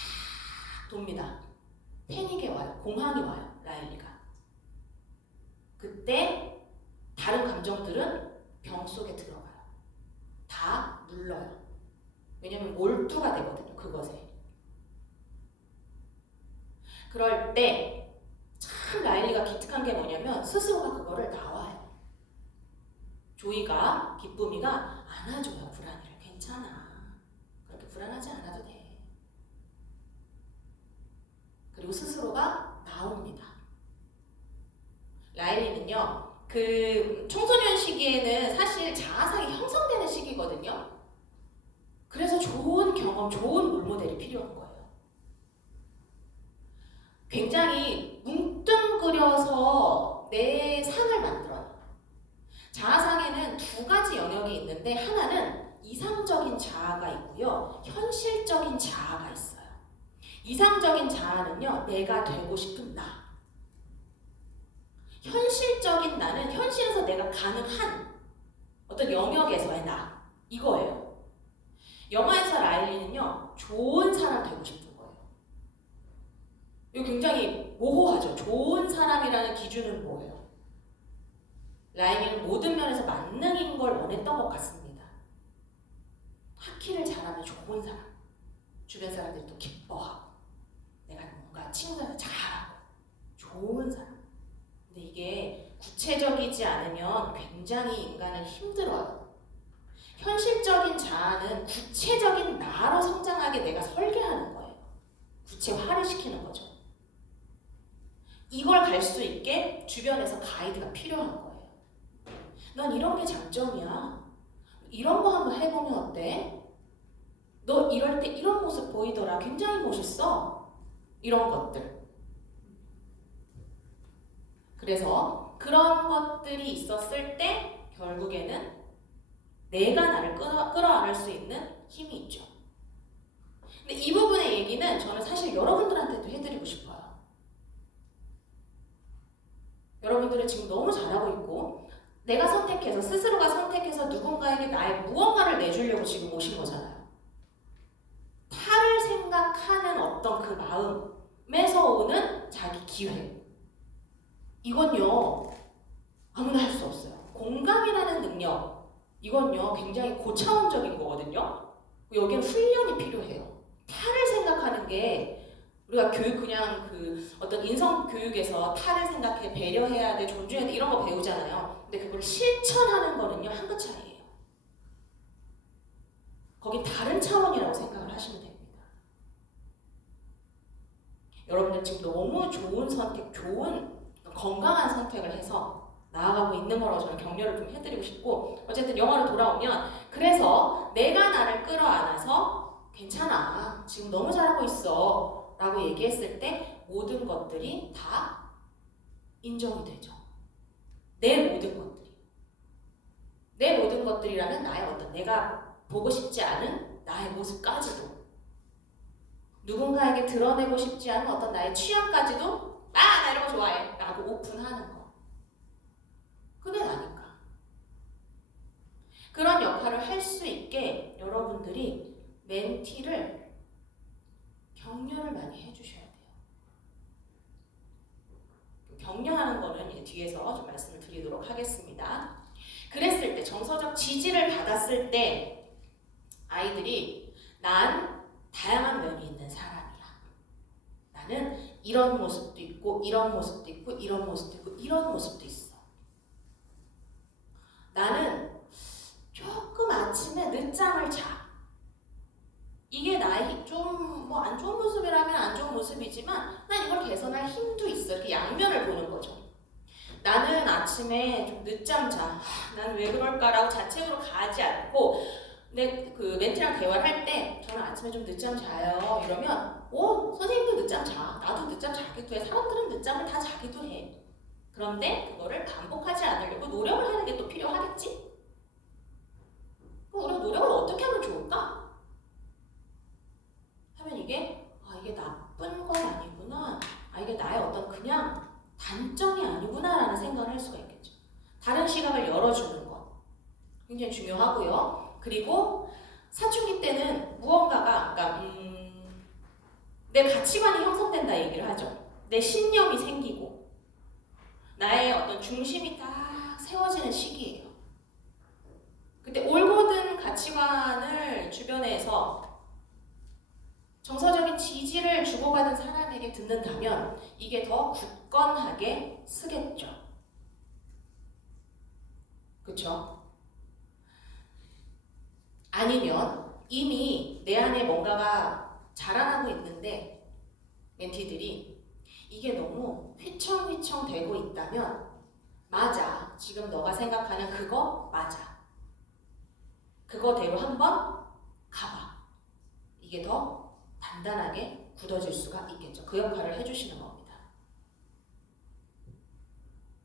돕니다. 패닉에 와요. 공황이 와요. 라일리가. 그때 다른 감정들은 병 속에 들어가요. 다 눌러요. 왜냐면 몰두가 되거든요. 그것에. 그럴 때 참 라일리가 기특한 게 뭐냐면 스스로가 그거를 나와요. 조이가 기쁨이가 안아줘요. 불안이를. 괜찮아. 그렇게 불안하지 않아도 돼. 그리고 스스로가 나옵니다. 라일리는요. 그 청소년 시기에는 사실 자아상이 형성되는 시기거든요. 그래서 좋은 경험, 좋은 롤모델이 필요한 거예요. 굉장히 뭉뚱그려서 내 상을 만들어요. 자아상에는 두 가지 영역이 있는데 하나는 이상적인 자아가 있고요. 현실적인 자아가 있어요. 이상적인 자아는요. 내가 되고 싶은 나. 현실적인 나는 현실에서 내가 가능한 어떤 영역에서의 나. 이거예요. 영화에서 라일리는요. 좋은 사람 되고 싶은 거예요. 이거 굉장히 모호하죠. 좋은 사람이라는 기준은 뭐예요? 라일리는 모든 면에서 만능인 걸 원했던 것 같습니다. 하키를 잘하는 좋은 사람. 주변 사람들이 또 기뻐하고 내가 뭔가 친구들한테 잘하고 좋은 사람. 근데 이게 구체적이지 않으면 굉장히 인간은 힘들어요. 현실적인 자아는 구체적인 나로 성장하게 내가 설계하는 거예요. 구체화를 시키는 거죠. 이걸 갈 수 있게 주변에서 가이드가 필요한 거예요. 넌 이런 게 장점이야. 이런 거 한번 해보면 어때? 너 이럴 때 이런 모습 보이더라. 굉장히 멋있어. 이런 것들. 그래서 그런 것들이 있었을 때 결국에는 내가 나를 끌어안을 수 있는 힘이 있죠. 근데 이 부분의 얘기는 저는 사실 여러분들한테도 해드리고 싶어요. 여러분들은 지금 너무 잘하고 있고 내가 선택해서 스스로가 선택해서 누군가에게 나의 무언가를 내주려고 지금 오신 거잖아요. 타를 생각하는 어떤 그 마음에서 오는 자기 기회. 이건요. 아무나 할 수 없어요. 공감이라는 능력, 이건요 굉장히 고차원적인 거거든요. 여기는 훈련이 필요해요. 타를 생각하는 게 우리가 교육 그냥 그 어떤 인성 교육에서 타를 생각해 배려해야 돼, 존중해야 돼 이런 거 배우잖아요. 근데 그걸 실천하는 거는요 한 끗 차이예요. 거긴 다른 차원이라고 생각을 하시면 됩니다. 여러분들 지금 너무 좋은 선택, 좋은 건강한 선택을 해서 나아가고 있는 거라고 저는 격려를 좀 해드리고 싶고, 어쨌든 영화로 돌아오면 그래서 내가 나를 끌어안아서 괜찮아, 지금 너무 잘하고 있어 라고 얘기했을 때 모든 것들이 다 인정이 되죠. 내 모든 것들이. 내 모든 것들이라면 나의 어떤 내가 보고 싶지 않은 나의 모습까지도, 누군가에게 드러내고 싶지 않은 어떤 나의 취향까지도 나 이런 거 좋아해 라고 오픈하는 거. 그게 나니까. 그런 역할을 할 수 있게 여러분들이 멘티를 격려를 많이 해주셔야 돼요. 격려하는 거는 이제 뒤에서 좀 말씀을 드리도록 하겠습니다. 그랬을 때, 정서적 지지를 받았을 때 아이들이 난 다양한 면이 있는 사람이야. 나는 이런 모습도 있고 이런 모습도 있고 이런 모습도 있고 이런 모습도 있어. 나는 조금 아침에 늦잠을 자. 이게 나의 좀 뭐 안 좋은 모습이라면 안 좋은 모습이지만 난 이걸 개선할 힘도 있어. 이렇게 양면을 보는 거죠. 나는 아침에 좀 늦잠 자. 난 왜 그럴까라고 자책으로 가지 않고, 근데 그 멘티랑 대화를 할 때 저는 아침에 좀 늦잠 자요 이러면 선생님도 늦잠 자. 나도 늦잠 자기도 해. 사람들은 늦잠을 다 자기도 해. 그런데 그거를 반복하지 않으려고 노력을 하는 게 또 필요하겠지? 그럼 우리가 노력을 어떻게 하면 좋을까? 하면 이게 나쁜 건 아니구나. 이게 나의 어떤 그냥 단점이 아니구나 라는 생각을 할 수가 있겠죠. 다른 시각을 열어주는 것 굉장히 중요하고요. 그리고 사춘기 때는 무언가가 내 가치관이 형성된다 얘기를 하죠. 내 신념이 생기고 나의 어떤 중심이 딱 세워지는 시기예요. 그때 올곧은 가치관을 주변에서 정서적인 지지를 주고받은 사람에게 듣는다면 이게 더 굳건하게 쓰겠죠. 그쵸? 아니면 이미 내 안에 뭔가가 자라나고 있는데 멘티들이 이게 너무 휘청휘청 되고 있다면 맞아. 지금 너가 생각하는 그거 맞아. 그거대로 한번 가봐. 이게 더 단단하게 굳어질 수가 있겠죠. 그 역할을 해주시는 겁니다.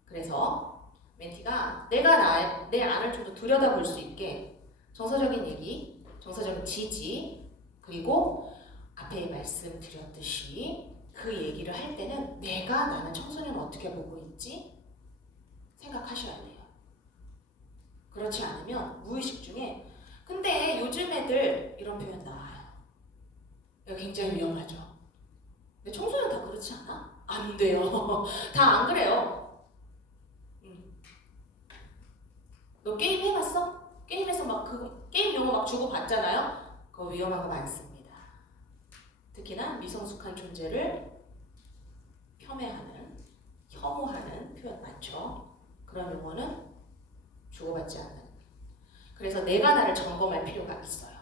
그래서 멘티가 내 안을 좀 더 들여다볼 수 있게 정서적인 얘기, 정서적인 지지, 그리고 앞에 말씀드렸듯이 그 얘기를 할 때는 나는 청소년을 어떻게 보고 있지? 생각하셔야 돼요. 그렇지 않으면 무의식 중에 근데 요즘 애들 이런 표현 나와요. 이거 굉장히 위험하죠. 근데 청소년 다 그렇지 않아? 안 돼요. 다 안 그래요. 너 게임 해봤어? 게임에서 게임 용어 막 주고 받잖아요. 그거 위험한 거 많습니다. 특히나 미성숙한 존재를 폄훼하는, 혐오하는 표현 많죠. 그런 용어는 주고받지 않는. 그래서 내가 나를 점검할 필요가 있어요.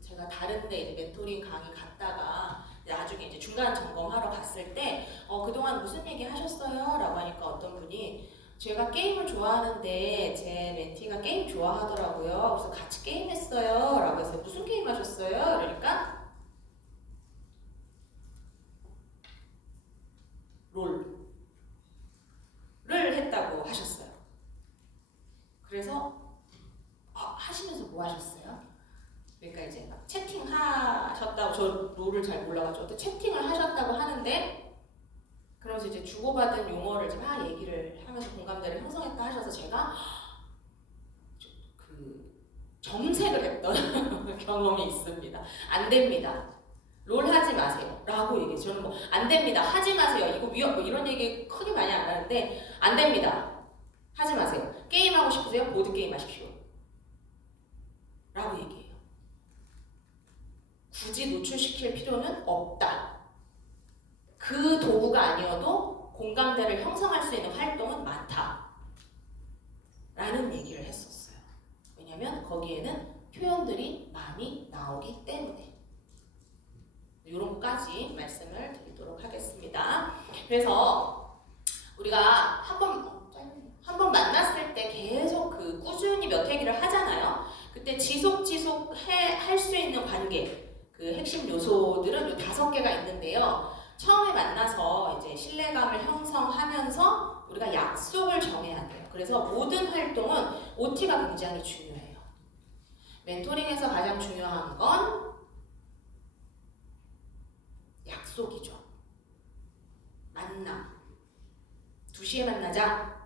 제가 다른데 이제 멘토링 강의 갔다가 나중에 이제 중간 점검하러 갔을 때 그동안 무슨 얘기 하셨어요? 라고 하니까 어떤 분이 제가 게임을 좋아하는데 제 멘티가 게임 좋아하더라고요. 그래서 같이 게임했어요. 라고 해서 무슨 게임 하셨어요? 그러니까 롤을 했다고 하셨어요. 그래서 하시면서 뭐 하셨어요? 그러니까 이제 막 채팅하셨다고, 저 롤을 잘 몰라가지고 채팅을 하셨다고 하는데, 그러면서 이제 주고받은 용어를 이제 막 얘기를 하면서 공감대를 형성했다 하셔서 제가 점색을 했던 경험이 있습니다. 안 됩니다. 롤 하지 마세요. 라고 얘기해요. 저는 뭐 안 됩니다. 하지 마세요. 이거 위험 뭐 이런 얘기 크게 많이 안 하는데 안 됩니다. 하지 마세요. 게임하고 싶으세요? 보드게임 하십시오. 라고 얘기해요. 굳이 노출시킬 필요는 없다. 그 도구가 아니어도 공감대를 형성할 수 있는 활동은 많다. 라는 얘기를 했었어요. 왜냐면 거기에는 표현들이 많이 나오기 때문에. 이런 것까지 말씀을 드리도록 하겠습니다. 그래서 우리가 한 번 만났을 때 계속 그 꾸준히 몇 회기를 하잖아요. 그때 지속 할 수 있는 관계, 그 핵심 요소들은 요 5개가 있는데요. 처음에 만나서 이제 신뢰감을 형성하면서 우리가 약속을 정해야 돼요. 그래서 모든 활동은 OT가 굉장히 중요해요. 멘토링에서 가장 중요한 건 약속이죠. 만남. 2시에 만나자.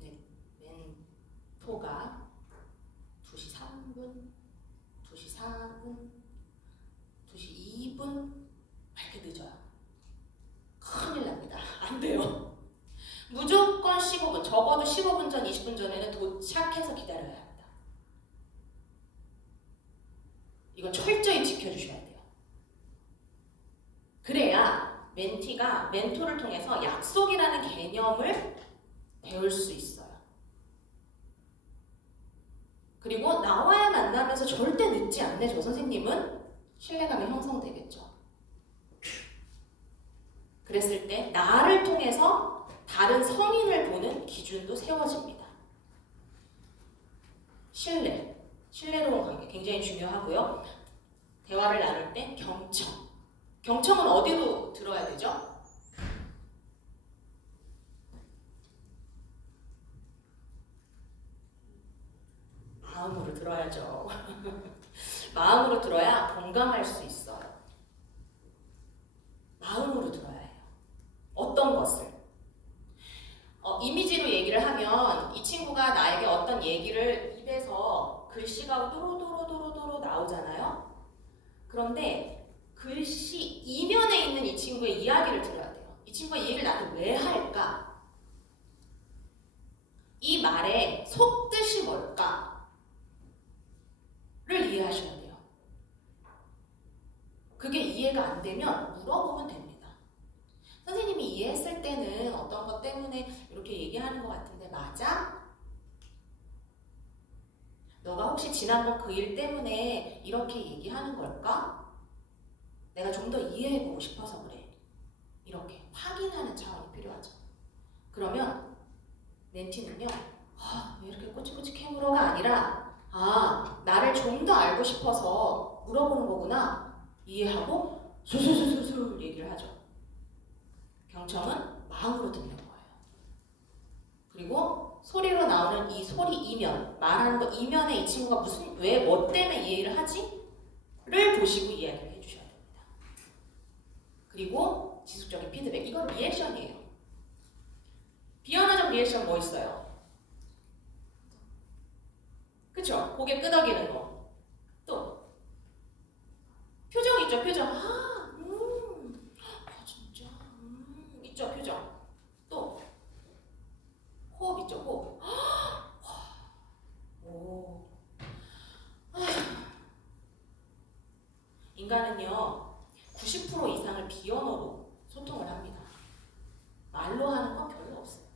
네, 멘토가 2시 3분, 2시 4분, 2시 2분 이렇게 늦어요. 큰일 납니다. 안 돼요. 무조건 15분, 적어도 15분 전, 20분 전에는 도착해서 기다려야 합니다. 이건 철저히 지켜주셔야 돼요. 그래야 멘티가 멘토를 통해서 약속이라는 개념을 배울 수 있어요. 그리고 나와의 만나면서 절대 늦지 않네, 저 선생님은 신뢰감이 형성되겠죠. 그랬을 때 나를 통해서 다른 성인을 보는 기준도 세워집니다. 신뢰로운 관계 굉장히 중요하고요. 대화를 나눌 때 경청은 어디로 들어야 되죠? 마음으로 들어야죠. 마음으로 들어야 공감할 수 있어요. 마음으로 들어야 해요. 어떤 것을? 이미지로 얘기를 하면 이 친구가 나에게 어떤 얘기를 입에서 글씨가 도로도로도로도로 나오잖아요. 그런데 글씨 이면에 있는 이 친구의 이야기를 들어야 돼요. 이 친구가 이 얘기를 나한테 왜 할까? 이 말의 속뜻이 뭘까? 를 이해하셔야 돼요. 그게 이해가 안 되면 물어보면 됩니다. 선생님이 이해했을 때는 어떤 것 때문에 이렇게 얘기하는 것 같은데 맞아? 너가 혹시 지난번 그 일 때문에 이렇게 얘기하는 걸까? 내가 좀 더 이해해보고 싶어서 그래. 이렇게 확인하는 차원이 필요하죠. 그러면 멘티는요, 왜 이렇게 꼬치꼬치 캐물어가 아니라 나를 좀 더 알고 싶어서 물어보는 거구나. 이해하고 술술술술 얘기를 하죠. 경청은 마음으로 듣는 거예요. 그리고 소리로 나오는 이 소리 이면, 말하는 거 이면에 이 친구가 왜, 뭐 때문에 이 얘기를 하지? 를 보시고 이야기를 해주셔야 됩니다. 그리고 지속적인 피드백, 이건 리액션이에요. 비언어적 리액션 뭐 있어요? 그쵸? 고개 끄덕이는 거. 또 표정 있죠? 표정. 진짜. 있죠? 표정. 또 호흡 있죠? 호흡. 오. 인간은요 90% 이상을 비언어로 소통을 합니다. 말로 하는 건 별로 없어요.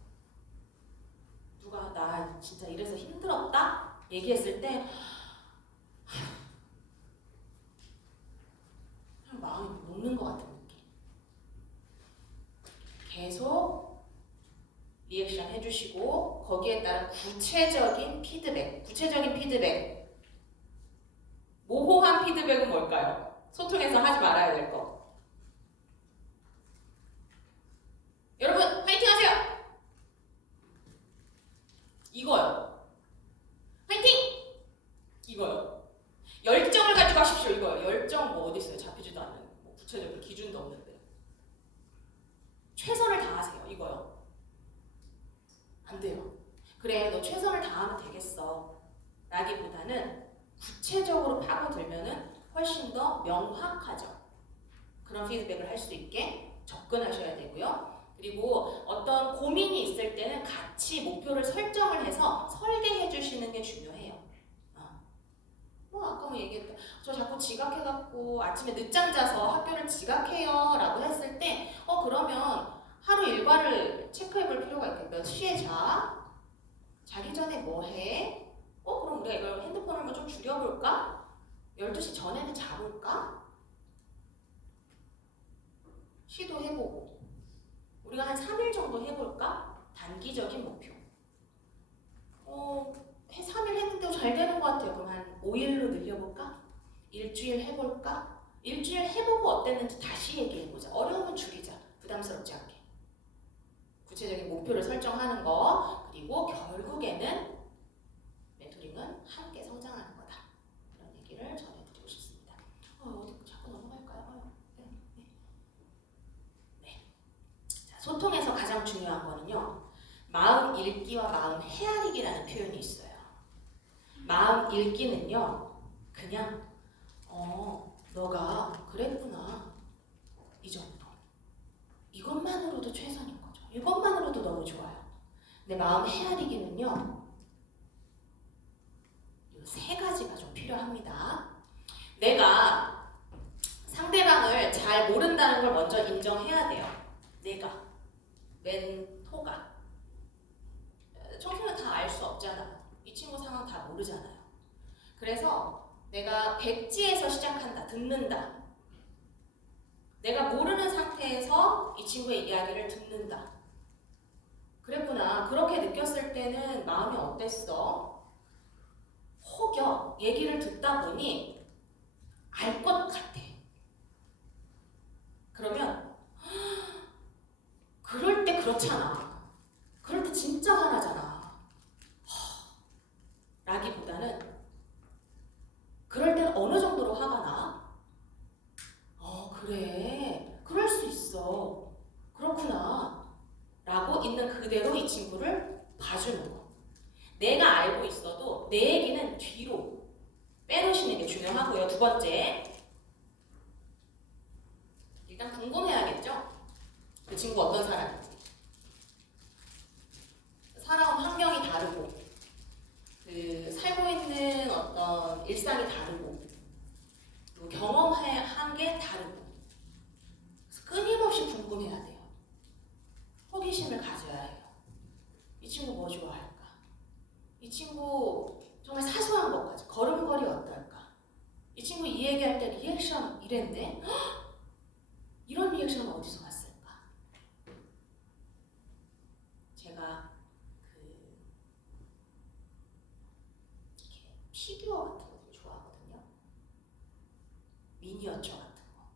누가 나 진짜 이래서 힘들었다 얘기했을 때 그냥 마음이 녹는 것 같은 느낌. 계속 리액션 해주시고 거기에 따른 구체적인 피드백. 모호한 피드백은 뭘까요? 소통에서 하지 말아야 될 거. 여러분 파이팅 하세요! 이거요. 파이팅! 이거요. 열정을 가지고 하십시오. 이거요. 열정 뭐 어디 있어요? 잡히지도 않는 뭐 구체적인 기준도 없는데. 최선을 다하세요. 이거요. 안 돼요. 그래 너 최선을 다하면 되겠어. 라기보다는 구체적으로 파고들면은 훨씬 더 명확하죠. 그런 피드백을 할 수 있게 접근하셔야 되고요. 그리고 어떤 고민이 있을 때는 같이 목표를 설정을 해서 설계해 주시는 게 중요해요. 아까 뭐 얘기했다. 저 자꾸 지각해갖고 아침에 늦잠 자서 학교를 지각해요 라고 했을 때 그러면 하루 일과를 체크해 볼 필요가 있겠다. 몇 시에 자? 자기 전에 뭐 해? 그럼 우리가 이걸 핸드폰을 뭐 좀 줄여볼까? 12시 전에는 자볼까? 시도해보고 우리가 한 3일 정도 해볼까? 단기적인 목표. 3일 했는데 잘 되는 것 같아요. 그럼 한 5일로 늘려볼까? 일주일 해볼까? 일주일 해보고 어땠는지 다시 얘기해보자. 어려우면 줄이자. 부담스럽지 않게. 구체적인 목표를 설정하는 거, 그리고 결국에는 멘토링은 함께 성장하는 거다. 이런 얘기를 전해드리고 싶습니다. 어디 자꾸 넘어갈까요? 네. 자, 소통에서 가장 중요한 거는요. 마음 읽기와 마음 헤아리기라는 표현이 있어요. 마음 읽기는요, 그냥 너가 그랬구나 이 정도. 이것만으로도 최선인 거죠. 이것만으로도 너무 좋아요. 근데 마음 헤아리기는요, 이 세 가지가 좀 필요합니다. 내가 상대방을 잘 모른다는 걸 먼저 인정해야 돼요. 내가 멘토가 청소년 다 알 수 없잖아. 이 친구 상황 다 모르잖아요. 그래서 내가 백지에서 시작한다. 듣는다. 내가 모르는 상태에서 이 친구의 이야기를 듣는다. 그랬구나. 그렇게 느꼈을 때는 마음이 어땠어? 혹여 얘기를 듣다 보니 알 것 같아. 그러면 그럴 때 그렇잖아. 그럴 때 진짜 화나잖아. 라기보다는 그럴 때는 어느 정도로 화가 나? 그래. 그럴 수 있어. 그렇구나. 라고 있는 그대로 이 친구를 봐주는 거. 내가 알고 있어도 내 얘기는 뒤로 빼놓으시는 게 중요하고요. 두 번째. 일단 궁금해야겠죠? 그 친구 어떤 사람인지. 살아온 환경이 다르고 살고 있는 어떤 일상이 다르고 또 경험한 게 다르고 그래서 끊임없이 궁금해야 돼요. 호기심을 가져야 해요. 이 친구 뭐 좋아할까? 이 친구 정말 사소한 것까지 걸음걸이 어떨까? 이 친구 이 얘기할 때 리액션 이랬네? 헉! 이런 리액션은 어디서 왔을까? 제가 피규어 같은 거 되게 좋아하거든요. 미니어처 같은 거.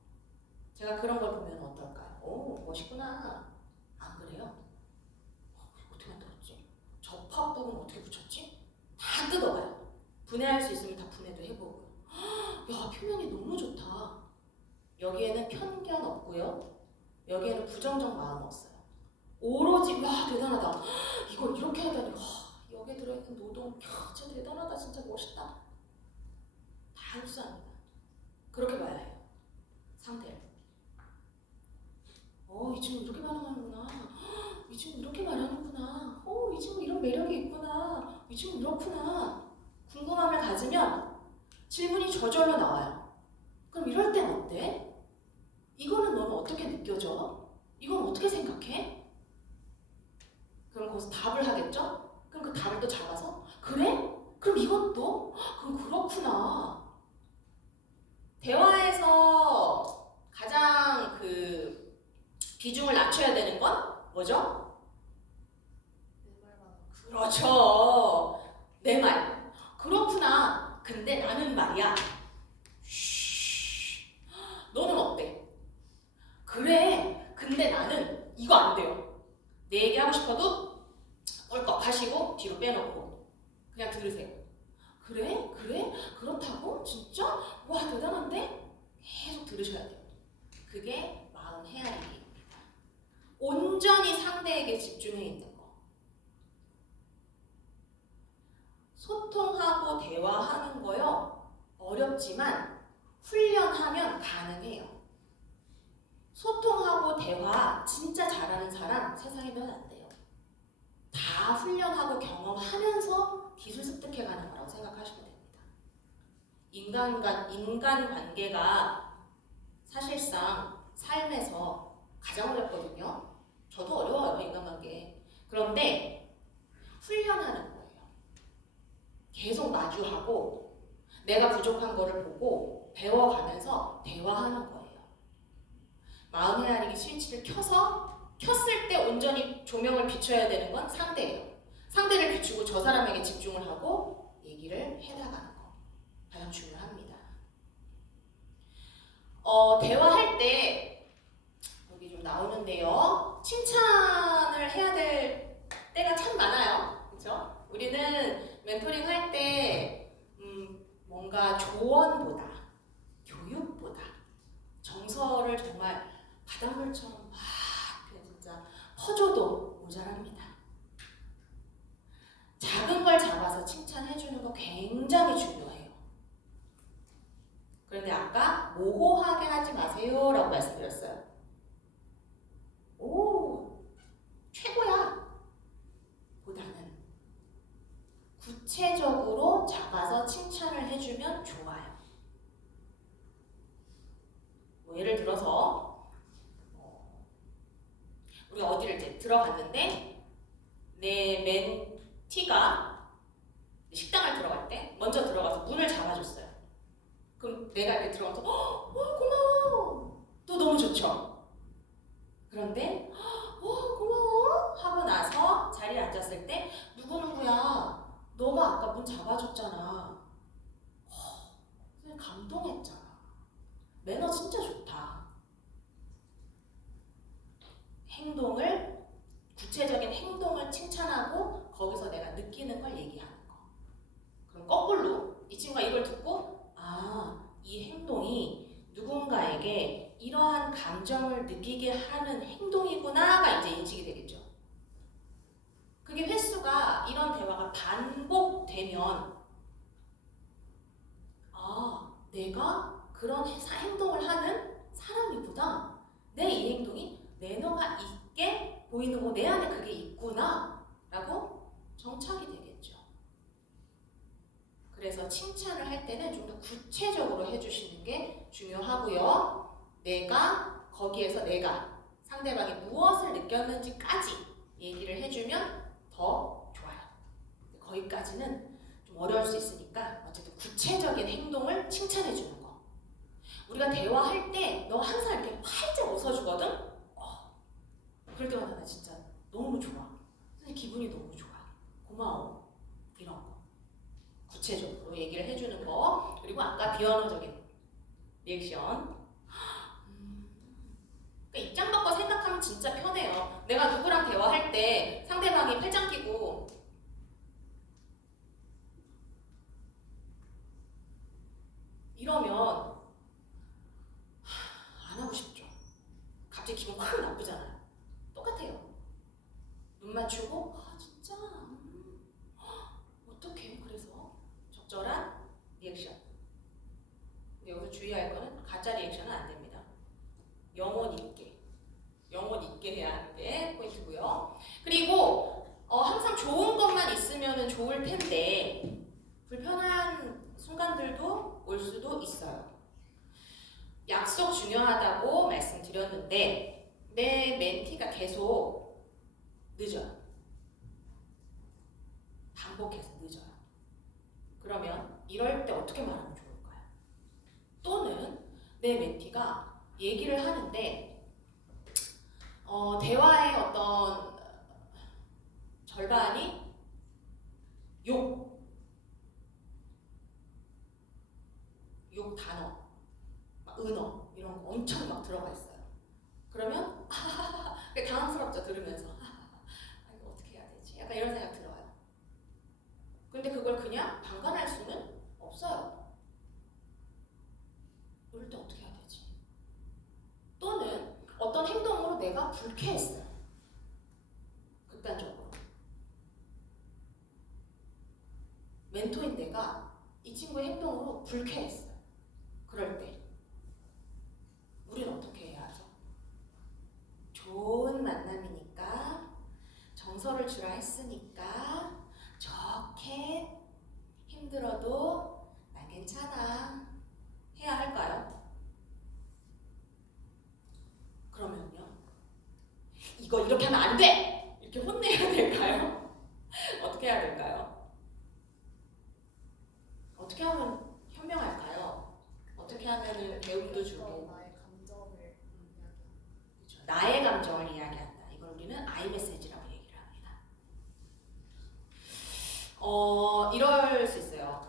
제가 그런 걸 보면 어떨까요? 오, 멋있구나. 안 그래요? 어떻게 만들었지? 접합 부분 어떻게 붙였지? 다 뜯어봐요. 분해할 수 있으면 다 분해도 해보고. 야, 표면이 너무 좋다. 여기에는 편견 없고요. 여기에는 부정적 마음 없어요. 오로지 와 대단하다. 이걸 이렇게 하다니. 여기에 들어있는 노동, 진짜 대단하다, 진짜 멋있다. 다 흡수합니다. 그렇게 봐야 해요. 상태를. 이 친구 이렇게 반응하는구나. 이 친구 이렇게 말하는구나. 이 친구 이런 매력이 있구나. 이 친구 이렇구나. 궁금함을 가지면 질문이 저절로 나와요. 그럼 이럴 땐 어때? 이거는 너는 어떻게 느껴져? 이건 어떻게 생각해? 그럼 거기서 답을 하겠죠? 그럼 그 답을 또 잡아서 그래? 그럼 이것도? 그럼 그렇구나. 대화에서 가장 비중을 낮춰야 되는 건 뭐죠? 그렇죠. 내 말. 그렇구나. 근데 나는 말이야. 쉬. 너는 어때? 그래. 근데 나는 이거 안 돼요. 내 얘기 하고 싶어도 꿀꺽 하시고 뒤로 빼놓고 그냥 들으세요. 그래? 그래? 그렇다고? 진짜? 와 대단한데? 계속 들으셔야 돼요. 그게 마음 헤아리기입니다. 온전히 상대에게 집중해 있는 거. 소통하고 대화하는 거요. 어렵지만 훈련하면 가능해요. 소통하고 대화 진짜 잘하는 사람 세상에 몇 안 돼요. 다 훈련하고 경험하면서 기술 습득해가는 거라고 생각하시면 됩니다. 인간 관계가 사실상 삶에서 가장 어렵거든요. 저도 어려워요, 인간관계. 그런데 훈련하는 거예요. 계속 마주하고 내가 부족한 거를 보고 배워가면서 대화하는 거예요. 마음 헤아리기 스위치를 켰을 때 온전히 조명을 비춰야 되는 건 상대예요. 상대를 비추고 저 사람에게 집중을 하고 얘기를 해나가는 거 가장 중요합니다. 대화할 때 여기 좀 나오는데요. 칭찬을 해야 될 때가 참 많아요. 그렇죠? 우리는 멘토링 할 때 뭔가 조언보다 교육보다 정서를 정말 바닷물처럼 막 그냥 진짜 퍼줘도 모자랍니다. 작은 걸 잡아서 칭찬해주는 거 굉장히 중요해요. 그런데 아까 모호하게 하지 마세요 라고 말씀드렸어요. 오, 최고야 보다는 구체적으로 잡아서 칭찬을 해주면 좋아요. 뭐 예를 들어서 우리가 어디를 이제 들어갔는데 내 멘티가 식당을 들어갈 때 먼저 들어가서 문을 잡아줬어요. 그럼 내가 이렇게 들어가서 고마워 또 너무 좋죠. 그런데 고마워 하고 나서 자리에 앉았을 때 누구누구야 너가 아까 문 잡아줬잖아. 선생님 감동했잖아. 매너 진짜 좋다. 구체적인 행동을 칭찬하고 거기서 내가 느끼는 걸 얘기하는 거. 그럼 거꾸로 이 친구가 이걸 듣고 이 행동이 누군가에게 이러한 감정을 느끼게 하는 행동이구나가 이제 인식이 되겠죠. 그게 횟수가 이런 대화가 반복되면 내가 그런 행동을 하는 사람이구나. 내 이 행동이 매너가 있게 보이는 거 내 안에 그게 있구나 라고 정착이 되겠죠. 그래서 칭찬을 할 때는 좀 더 구체적으로 해주시는 게 중요하고요. 거기에서 내가 상대방이 무엇을 느꼈는지까지 얘기를 해주면 더 좋아요. 거기까지는 좀 어려울 수 있으니까 어쨌든 구체적인 행동을 칭찬해주는 거. 우리가 대화할 때 너 항상 이렇게 활짝 웃어주거든? 그럴 때마다 나 진짜 너무 좋아. 선생님 기분이 너무 좋아. 고마워. 이런 거. 구체적으로 얘기를 해주는 거. 그리고 아까 비언어적인 리액션. 그러니까 입장 바꿔 생각하면 진짜 편해요. 내가 누구랑 대화할 때 상대방이 팔짱 끼고 이러면 안 하고 싶죠. 갑자기 기분 확 나쁘잖아요. 똑같아요. 눈 맞추고 진짜 어떡해. 그래서 적절한 리액션. 근데 여기서 주의할 거는 가짜 리액션은 안 됩니다. 영혼 있게 해야 하는 게 포인트고요. 그리고 항상 좋은 것만 있으면 좋을 텐데 불편한 순간들도 올 수도 있어요. 약속 중요하다고 말씀드렸는데 내 멘티가 계속 늦어요. 반복해서 늦어요. 그러면 이럴 때 어떻게 말하면 좋을까요? 또는 내 멘티가 얘기를 하는데 대화의 어떤 절반이 욕 단어, 은어 이런 거 엄청 막 들어가 있어요. 그러면 당황스럽죠. 들으면서 이거 어떻게 해야 되지? 약간 이런 생각 들어요. 근데 그걸 그냥 방관할 수는 없어요. 이럴 때 어떻게 해야 되지? 또는 어떤 행동으로 내가 불쾌했어요. 극단적으로. 멘토인 내가 이 친구의 행동으로 불쾌했어요. 그럴 때 우린 어떻게 해야 하죠? 좋은 만남이니까 정서를 주라 했으니까 좋게 힘들어도 난 괜찮아 해야 할까요? 그러면요, 이거 이렇게 하면 안 돼! 이렇게 혼내야 될까요? 어떻게 해야 될까요? 어떻게 하면 현명할까요? 어떻게 하면 배움도 주고 나의 감정을 이야기하는. 그렇죠. 나의 감정을 이야기한다. 이걸 우리는 아이메시지라고 얘기를 합니다. 이럴 수 있어요.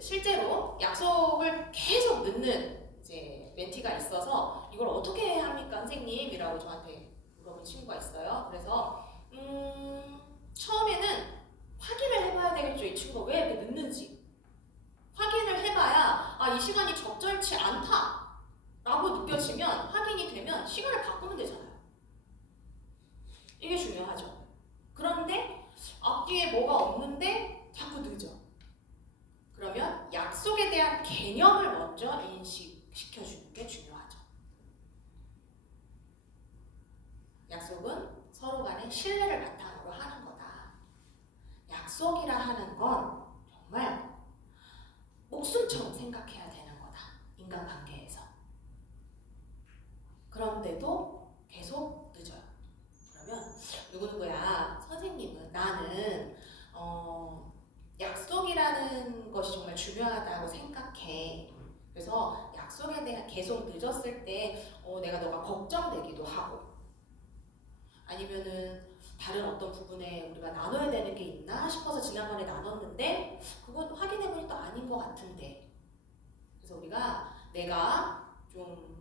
실제로 약속을 계속 늦는 이제 멘티가 있어서 이걸 어떻게 해야 합니까, 선생님?이라고 저한테 물어본 친구가 있어요. 그래서 처음에는 확인을 해봐야 되겠죠. 이 친구가 왜 이렇게 늦는지. 확인을 해봐야 이 시간이 적절치 않다 라고 느껴지면, 확인이 되면 시간을 바꾸면 되잖아요. 이게 중요하죠. 그런데 앞뒤에 뭐가 없는데 자꾸 늦어. 그러면 약속에 대한 개념을 먼저 인식시켜주는 게 중요하죠. 약속은 서로 간의 신뢰를 바탕으로 하는 거다. 약속이라 하는 건 정말 목숨처럼 생각해야 되는 거다. 인간관계에서. 그런데도 계속 늦어요. 그러면 누구누구야, 선생님은 나는 약속이라는 것이 정말 중요하다고 생각해. 그래서 약속에 대한 계속 늦었을 때 내가 너가 걱정되기도 하고, 아니면은 다른 어떤 부분에 우리가 나눠야 되는 게 있나 싶어서 지난번에 나눴는데 그것도 확인해보니 또 아닌 것 같은데, 그래서 우리가 내가 좀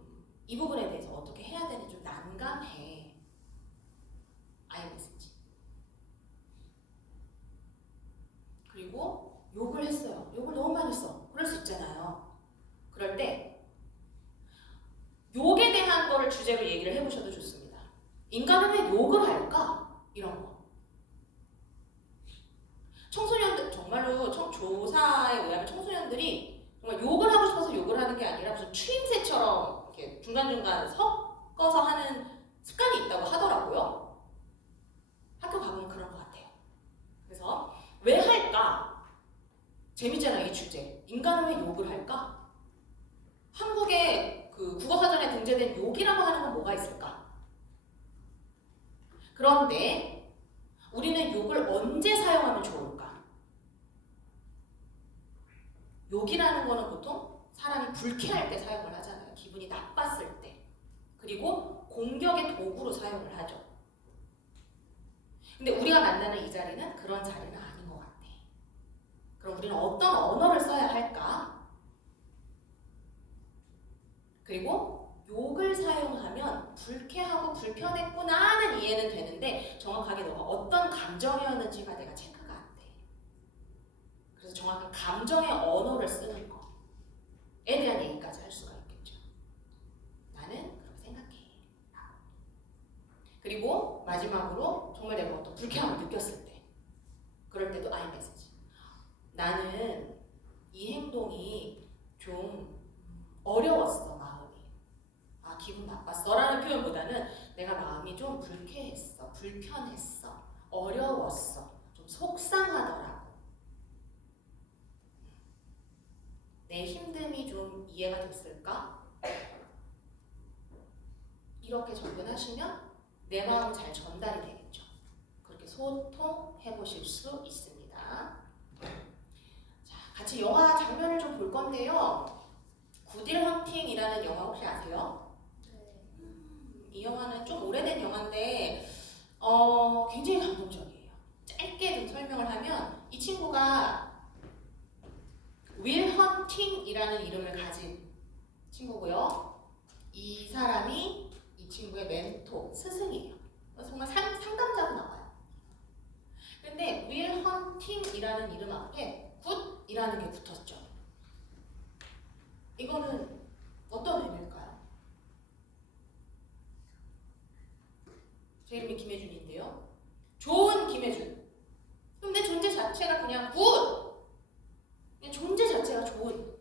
이 부분에 대해서 어떻게 해야 되는지 좀 난감해. 아이메시지. 그리고 욕을 했어요. 욕을 너무 많이 했어. 그럴 수 있잖아요. 그럴 때 욕에 대한 거를 주제로 얘기를 해보셔도 좋습니다. 인간은 왜 욕을 할까? 이런 거. 청소년들, 정말로 조사에 의하면 청소년들이 정말 욕을 하고 싶어서 욕을 하는 게 아니라 무슨 추임새처럼 이렇게 중간중간 섞어서 하는 습관이 있다고 하더라고요. 학교 가보면 그런 것 같아요. 그래서 왜 할까? 재밌잖아요, 이 주제. 인간은 왜 욕을 할까? 한국의 그 국어사전에 등재된 욕이라고 하는 건 뭐가 있을까? 그런데 우리는 욕을 언제 사용하면 좋을까? 욕이라는 거는 보통 사람이 불쾌할 때 사용을 하잖아요. 기분이 나빴을 때. 그리고 공격의 도구로 사용을 하죠. 근데 우리가 만나는 이 자리는 그런 자리는 아닌 것 같아. 그럼 우리는 어떤 언어를 써야 할까? 그리고 욕을 사용하면 불쾌하고 불편했구나는 이해는 되는데 정확하게 너가 어떤 감정이었는지가 내가 체크가 안 돼. 그래서 정확한 감정의 언어를 쓰는 거에 대한 얘기까지 할 수가 있겠죠. 나는 그렇게 생각해. 그리고 마지막으로 정말 내가 어떤 불쾌함을 느꼈을 때, 그럴 때도 아이메시지. 나는 이 행동이 좀 어려웠어, 마음이. 기분 나빴어 라는 표현보다는 내가 마음이 좀 불쾌했어, 불편했어, 어려웠어, 좀 속상하더라고. 내 힘듦이 좀 이해가 됐을까? 이렇게 접근하시면 내 마음 잘 전달이 되겠죠. 그렇게 소통해 보실 수 있습니다. 자, 같이 영화 장면을 좀 볼 건데요. 굿윌 헌팅이라는 영화 혹시 아세요? 이 영화는 좀 오래된 영화인데 굉장히 감동적이에요. 짧게 좀 설명을 하면 이 친구가 윌 헌팅이라는 이름을 가진 친구고요. 이 사람이 이 친구의 멘토, 스승이에요. 정말 상담자로 나와요. 근데 윌 헌팅이라는 이름 앞에 굿이라는 게 붙었죠. 이거는 어떤 의미일까요? 제 이름이 김혜준인데요. 좋은 김혜준. 그럼 내 존재 자체가 그냥 굿! 그냥 존재 자체가 좋은.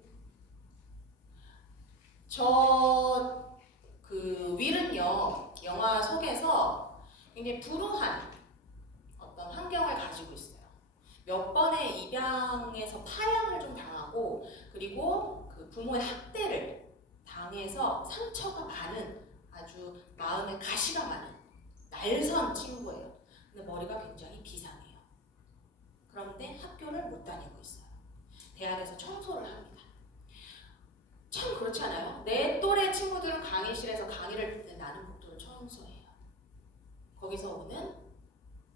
그 부모의 학대를 당해서 상처가 많은 아주 마음에 가시가 많은 날선 친구예요. 근데 머리가 굉장히 비상해요. 그런데 학교를 못 다니고 있어요. 대학에서 청소를 합니다. 참 그렇지 않아요? 내 또래 친구들은 강의실에서 강의를 듣는 나는 복도를 청소해요. 거기서 오는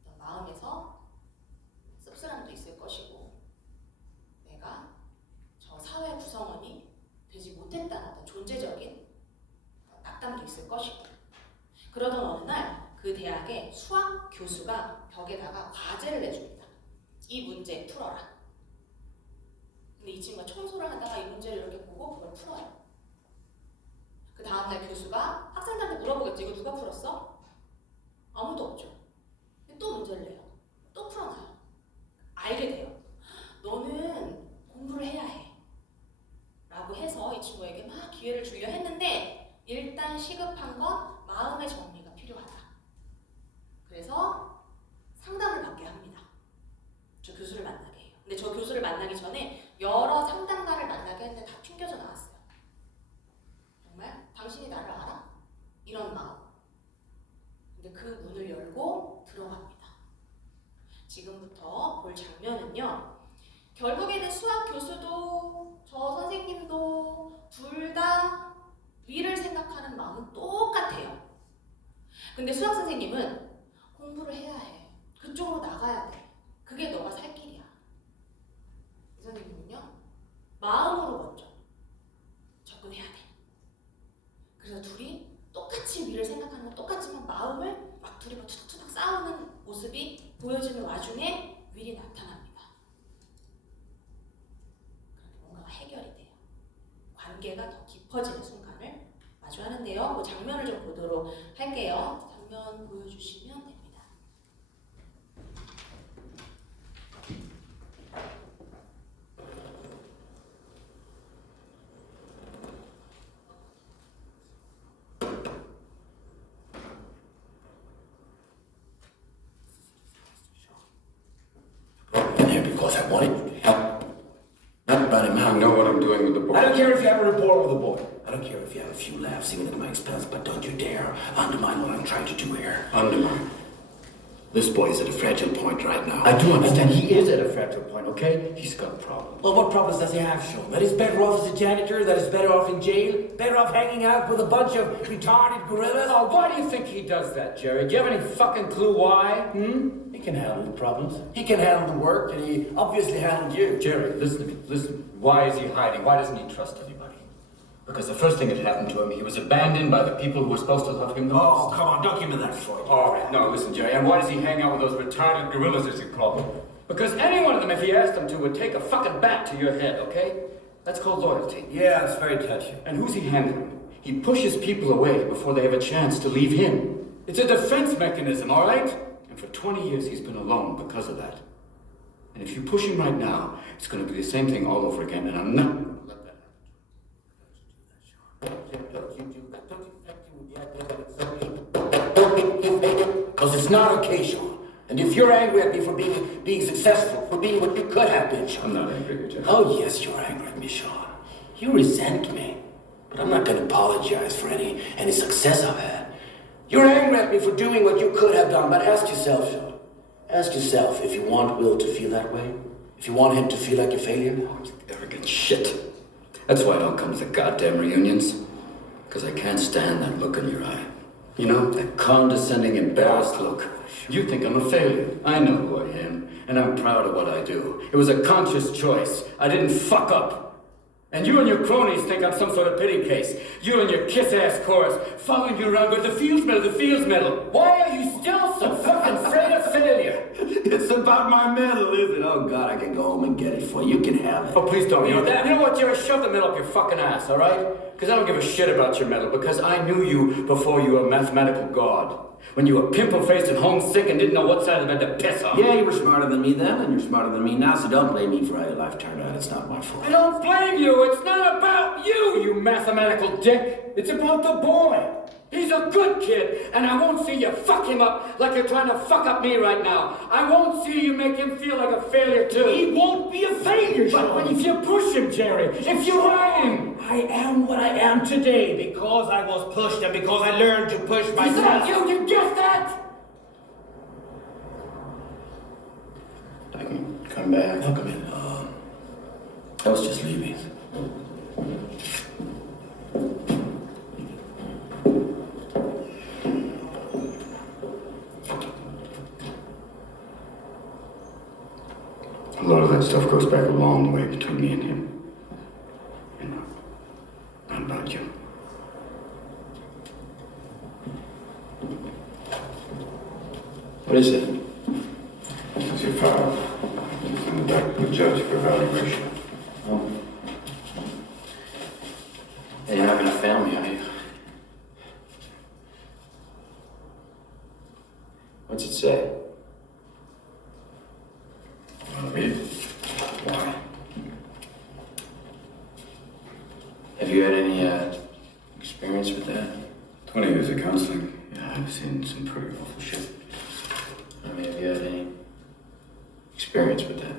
어떤 마음에서 씁쓸함도 있을 것이고 내가 저 사회 구성원이 되지 못했다는 어떤 존재적인 낙담도 있을 것이고 그러던 어느 날 그 대학의 수학 교수가 벽에다가 과제를 내줍니다. 이 문제 풀어라. 근데 이 친구가 청소를 하다가 이 문제를 이렇게 보고 그걸 풀어요. 그 다음날 교수가 학생들한테 물어보겠죠. 이거 누가 풀었어? 아무도 없죠. 근데 또 문제를 내요. 또 풀어놔요. 알게 돼요. 너는 공부를 해야 해. 라고 해서 이 친구에게 막 기회를 주려 했는데 일단 시급한 건 마음의 정리가 필요하다. 그래서 상담을 받게 합니다. 저 교수를 만나게 해요. 근데 저 교수를 만나기 전에 여러 상담가를 만나게 했는데 다 튕겨져 나왔어요. 정말? 당신이 나를 알아? 이런 마음. 근데 그 문을 열고 들어갑니다. 지금부터 볼 장면은요. 결국에는 수학 교수도 저 선생님도 둘 다 위를 생각하는 마음은 똑같아요. 근데 수학 선생님은 공부를 해야 해. 그쪽으로 나가야 돼. 그게 너가 살 길이야. 이 선생님은요. 마음으로 먼저 접근해야 돼. 그래서 둘이 똑같이 위를 생각하는 건 똑같지만 마음을 막 둘이 막 투닥투닥 싸우는 모습이 보여지는 와중에 윌이 나타납니다. 그런데 뭔가가 해결이 돼요. 관계가 더 깊어지는 순간을 마주하는데요. 그 장면을 좀 보도록 할게요. 장면 보여주시면 됩니다. In here because I wanted you to help. Not about him I how. know what I'm doing with the boy. I don't care if you have a rapport with the boy. I don't care if you have a few laughs even at my expense, but don't you dare undermine what I'm trying to do here. Undermine. This boy is at a fragile point right now. I do understand he is at a fragile point, okay? He's got problems. Well, what problems does he have, Sean? That he's better off as a janitor, that he's better off in jail, better off hanging out with a bunch of retarded gorillas? Oh, why do you think he does that, Jerry? Do you have any fucking clue why? He can handle the problems. He can handle the work, and he obviously handled you. Jerry, listen to me. Listen. Why is he hiding? Why doesn't he trust anybody? Because the first thing that happened to him, he was abandoned by the people who were supposed to love him the Oh, most. come on, don't give me that Freud. All right, no, listen, Jerry. And why does he hang out with those retarded gorillas, as you call them? Because any one of them, if he asked them to, would take a fucking bat to your head, okay? That's called loyalty. Yeah, it's very touching. And who's he handling? He pushes people away before they have a chance to leave him. It's a defense mechanism, all right? And for 20 years, he's been alone because of that. And if you push him right now, it's going to be the same thing all over again, and I'm not going to let that happen. Because it's not okay, Sean. And if you're angry at me for being successful, for being what you could have been, Sean. I'm not angry with you. Oh, yes, you're angry at me, Sean. You resent me. But I'm not going to apologize for any success I've had. You're angry at me for doing what you could have done, but ask yourself, Sean. Ask yourself if you want Will to feel that way. If you want him to feel like a failure. Oh, you arrogant shit. That's why I don't come to goddamn reunions. Because I can't stand that look in your eye. You know, that condescending, embarrassed look. You think I'm a failure. I know who I am. And I'm proud of what I do. It was a conscious choice. I didn't fuck up. And you and your cronies think I'm some sort of pity case. You and your kiss-ass chorus, following you around with the Fields Medal, the Fields Medal. Why are you still so fucking afraid of failure? It's about my medal, is it? Oh, God, I can go home and get it for you. You can have it. Oh, please don't. You know what, Jerry? Shove the medal up your fucking ass, all right? Because I don't give a shit about your medal, because I knew you before you were a mathematical god. When you were pimple-faced and homesick and didn't know what side of the bed to piss on. Yeah, you were smarter than me then, and you're smarter than me now, so don't blame me for how your life turned out. It's not my fault. I don't blame you. It's not about you, you mathematical dick. It's about the boy. He's a good kid, and I won't see you fuck him up like you're trying to fuck up me right now. I won't see you make him feel like a failure too. He won't be a failure, But Sean. if you push him, Jerry, if you ride him, I am what I am today because I was pushed and because I learned to push is that myself. you get that? I can come back. I'll come in. I was just leaving. A lot of that stuff goes back a long way between me and him. You know, not about you. What is it? It's your file. Send it back to the judge for evaluation. Oh. Hey, you're not gonna fail me, are you? What's it say? Want to read? Why? Have you had any experience with that? 20 years of counseling. Yeah, I've seen some pretty awful shit. I mean, have you had any experience with that?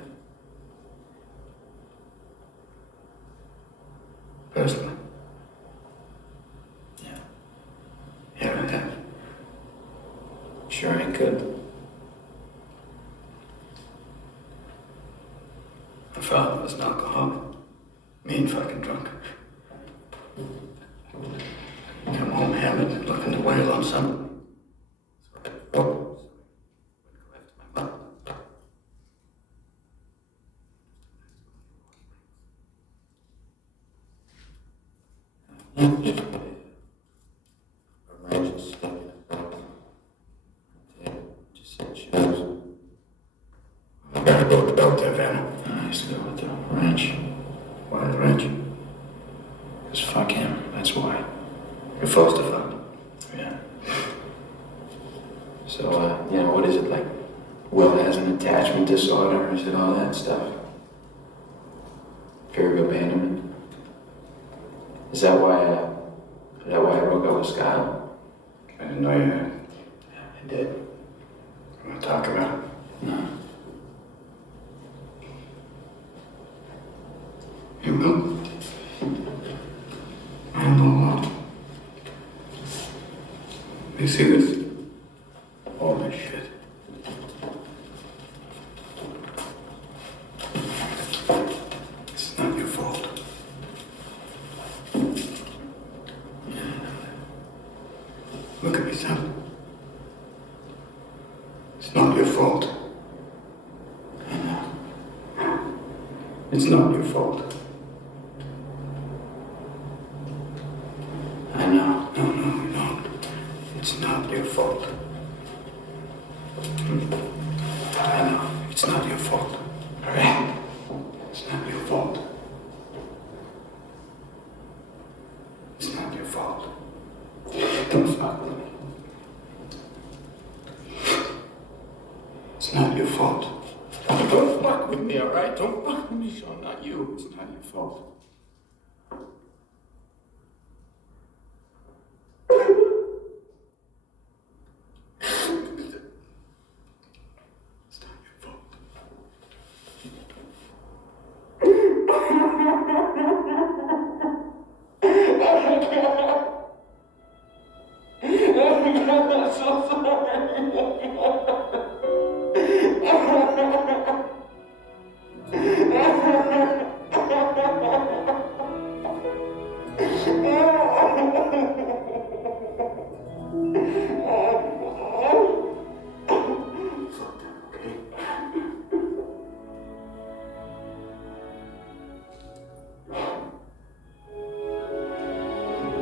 Personally. Yeah. Yeah, I have. Sure ain't good. My father was an alcoholic. Mean fucking drunk. Come home hammered, looking to wail on something. Oh. Emergency. Just said shoes. I gotta go with Belt there, Vanna. I used to go with the ranch. Why the ranch? Cause fuck him, that's why. Your foster father. Yeah. So, what is it like? Will has an attachment disorder, or is it all that stuff? Fear of abandonment? Is that why I broke up with Scott? I didn't know you had. Yeah, I did. You wanna talk about it? No. You will? I know what. You see this? All this shit. It's not your fault. Look at me, son. It's not your fault. It's not your fault. I know. No. It's not your fault. I know. It's not your fault. All right? It's not your fault. It's not your fault. Don't fuck with me. It's not your fault. Don't fuck with me, all right? Don't fuck with me, Sean. Not you. It's not your fault. It's not your fault. I'm so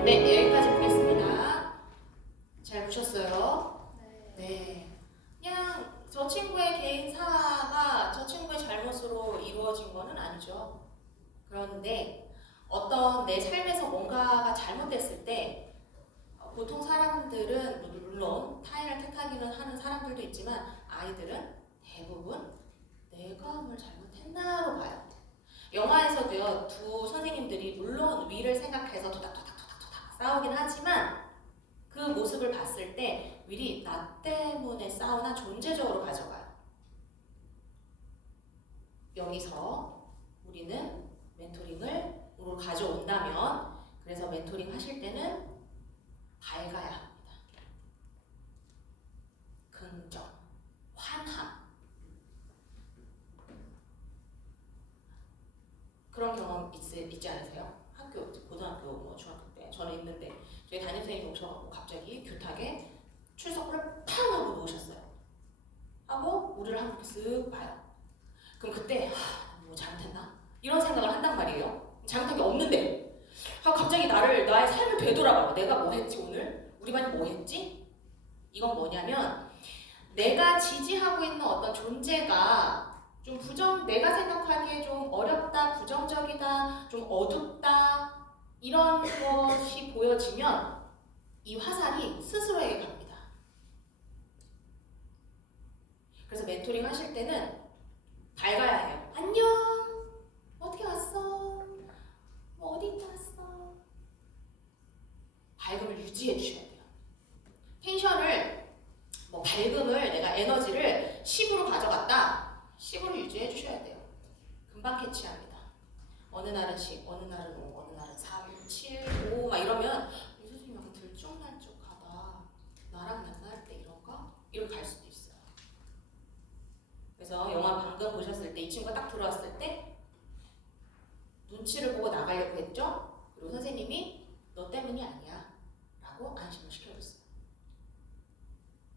네, 여기까지 보겠습니다. 잘 보셨어요? 네. 그냥 저 친구의 개인 사과가 저 친구의 잘못으로 이루어진 거는 아니죠. 그런데 어떤 내 삶에서 뭔가가 잘못됐을 때 보통 사람들은 물론 타인을 택하기는 하는 사람들도 있지만 아이들은 대부분 내가 뭘 잘못했나로 봐요. 영화에서도요, 두 선생님들이 물론 위를 생각해서 토닥토닥 싸우긴 하지만 그 모습을 봤을 때 미리 나 때문에 싸우나 존재적으로 가져가요. 여기서 우리는 멘토링을 가져온다면, 그래서 멘토링 하실 때는 밝아야 합니다. 긍정, 환함. 그런 경험 있지 않으세요? 학교, 고등학교, 뭐 중학교 때 저는 있는데, 저희 담임선생님 오셔서 갑자기 교탁에 출석부를 팡 하고 놓으셨어요. 하고 우리를 한번 쓱 봐요. 그럼 그때 뭐 잘못했나? 이런 생각을 한단 말이에요. 잘못한 게 없는데. 갑자기 나의 삶을 되돌아봐요. 내가 뭐 했지 오늘? 우리 반이 뭐 했지? 이건 뭐냐면, 내가 지지하고 있는 어떤 존재가 좀 내가 생각하기에 좀 어렵다, 부정적이다, 좀 어둡다, 이런 것이 보여지면 이 화살이 스스로에게 갑니다. 그래서 멘토링 하실 때는 밝아야 해요. 안녕, 어떻게 왔어? 뭐 어디 있다 왔어? 밝음을 유지해 주셔야 돼요. 텐션을, 밝음을, 내가 에너지를 10으로 가져갔다. 10으로 유지해 주셔야 돼요. 금방 캐치합니다. 어느 날은 10, 어느 날은 5, 어느 날은 3, 7, 5 막 이러면 이 선생님 약간 들쭉날쭉하다. 나랑 만날 때 이런가? 이렇게 갈 수도 있어요. 그래서 영화 방금 보셨을 때 이 친구가 딱 들어왔을 때 눈치를 보고 나가려고 했죠? 그리고 선생님이 너 때문이 아니야 라고 안심을 시켜줬어요.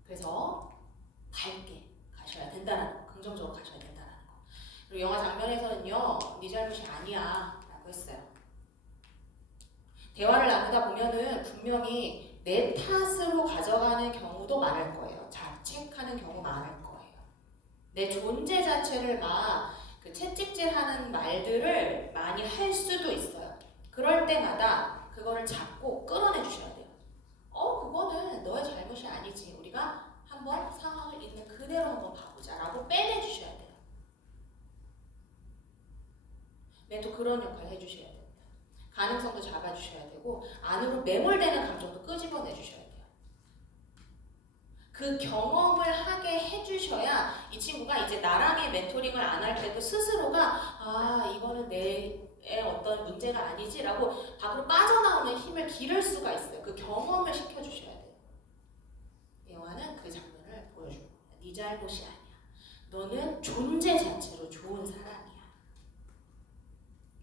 그래서 밝게 가셔야 된다는 거, 긍정적으로 가셔야 된다는 거. 그리고 영화 장면에서는요, 네 잘못이 아니야 라고 했어요. 대화를 나누다 보면은 분명히 내 탓으로 가져가는 경우도 많을 거예요. 자책하는 경우 많을 거예요. 내 존재 자체를 그 채찍질하는 말들을 많이 할 수도 있어요. 그럴 때마다 그거를 잡고 끌어내 주셔야 돼요. 그거는 너의 잘못이 아니지. 우리가 한번 상황을 있는 그대로 한번 봐보자 라고 빼내 주셔야 돼요. 멘토 그런 역할 해주셔야 됩니다. 가능성도 잡아주셔야 되고, 안으로 매몰되는 감정도 끄집어내 주셔야 돼요. 그 경험을 하게 해주셔야 이 친구가 이제 나랑의 멘토링을 안 할 때도 스스로가 이거는 내 어떤 문제가 아니지 라고 밖으로 빠져나오는 힘을 기를 수가 있어요. 그 경험을 시켜주셔야 돼요. 이 영화는 그 장면을 보여줍니다. 네 잘못이 아니야. 너는 존재 자체로 좋은 사람이야.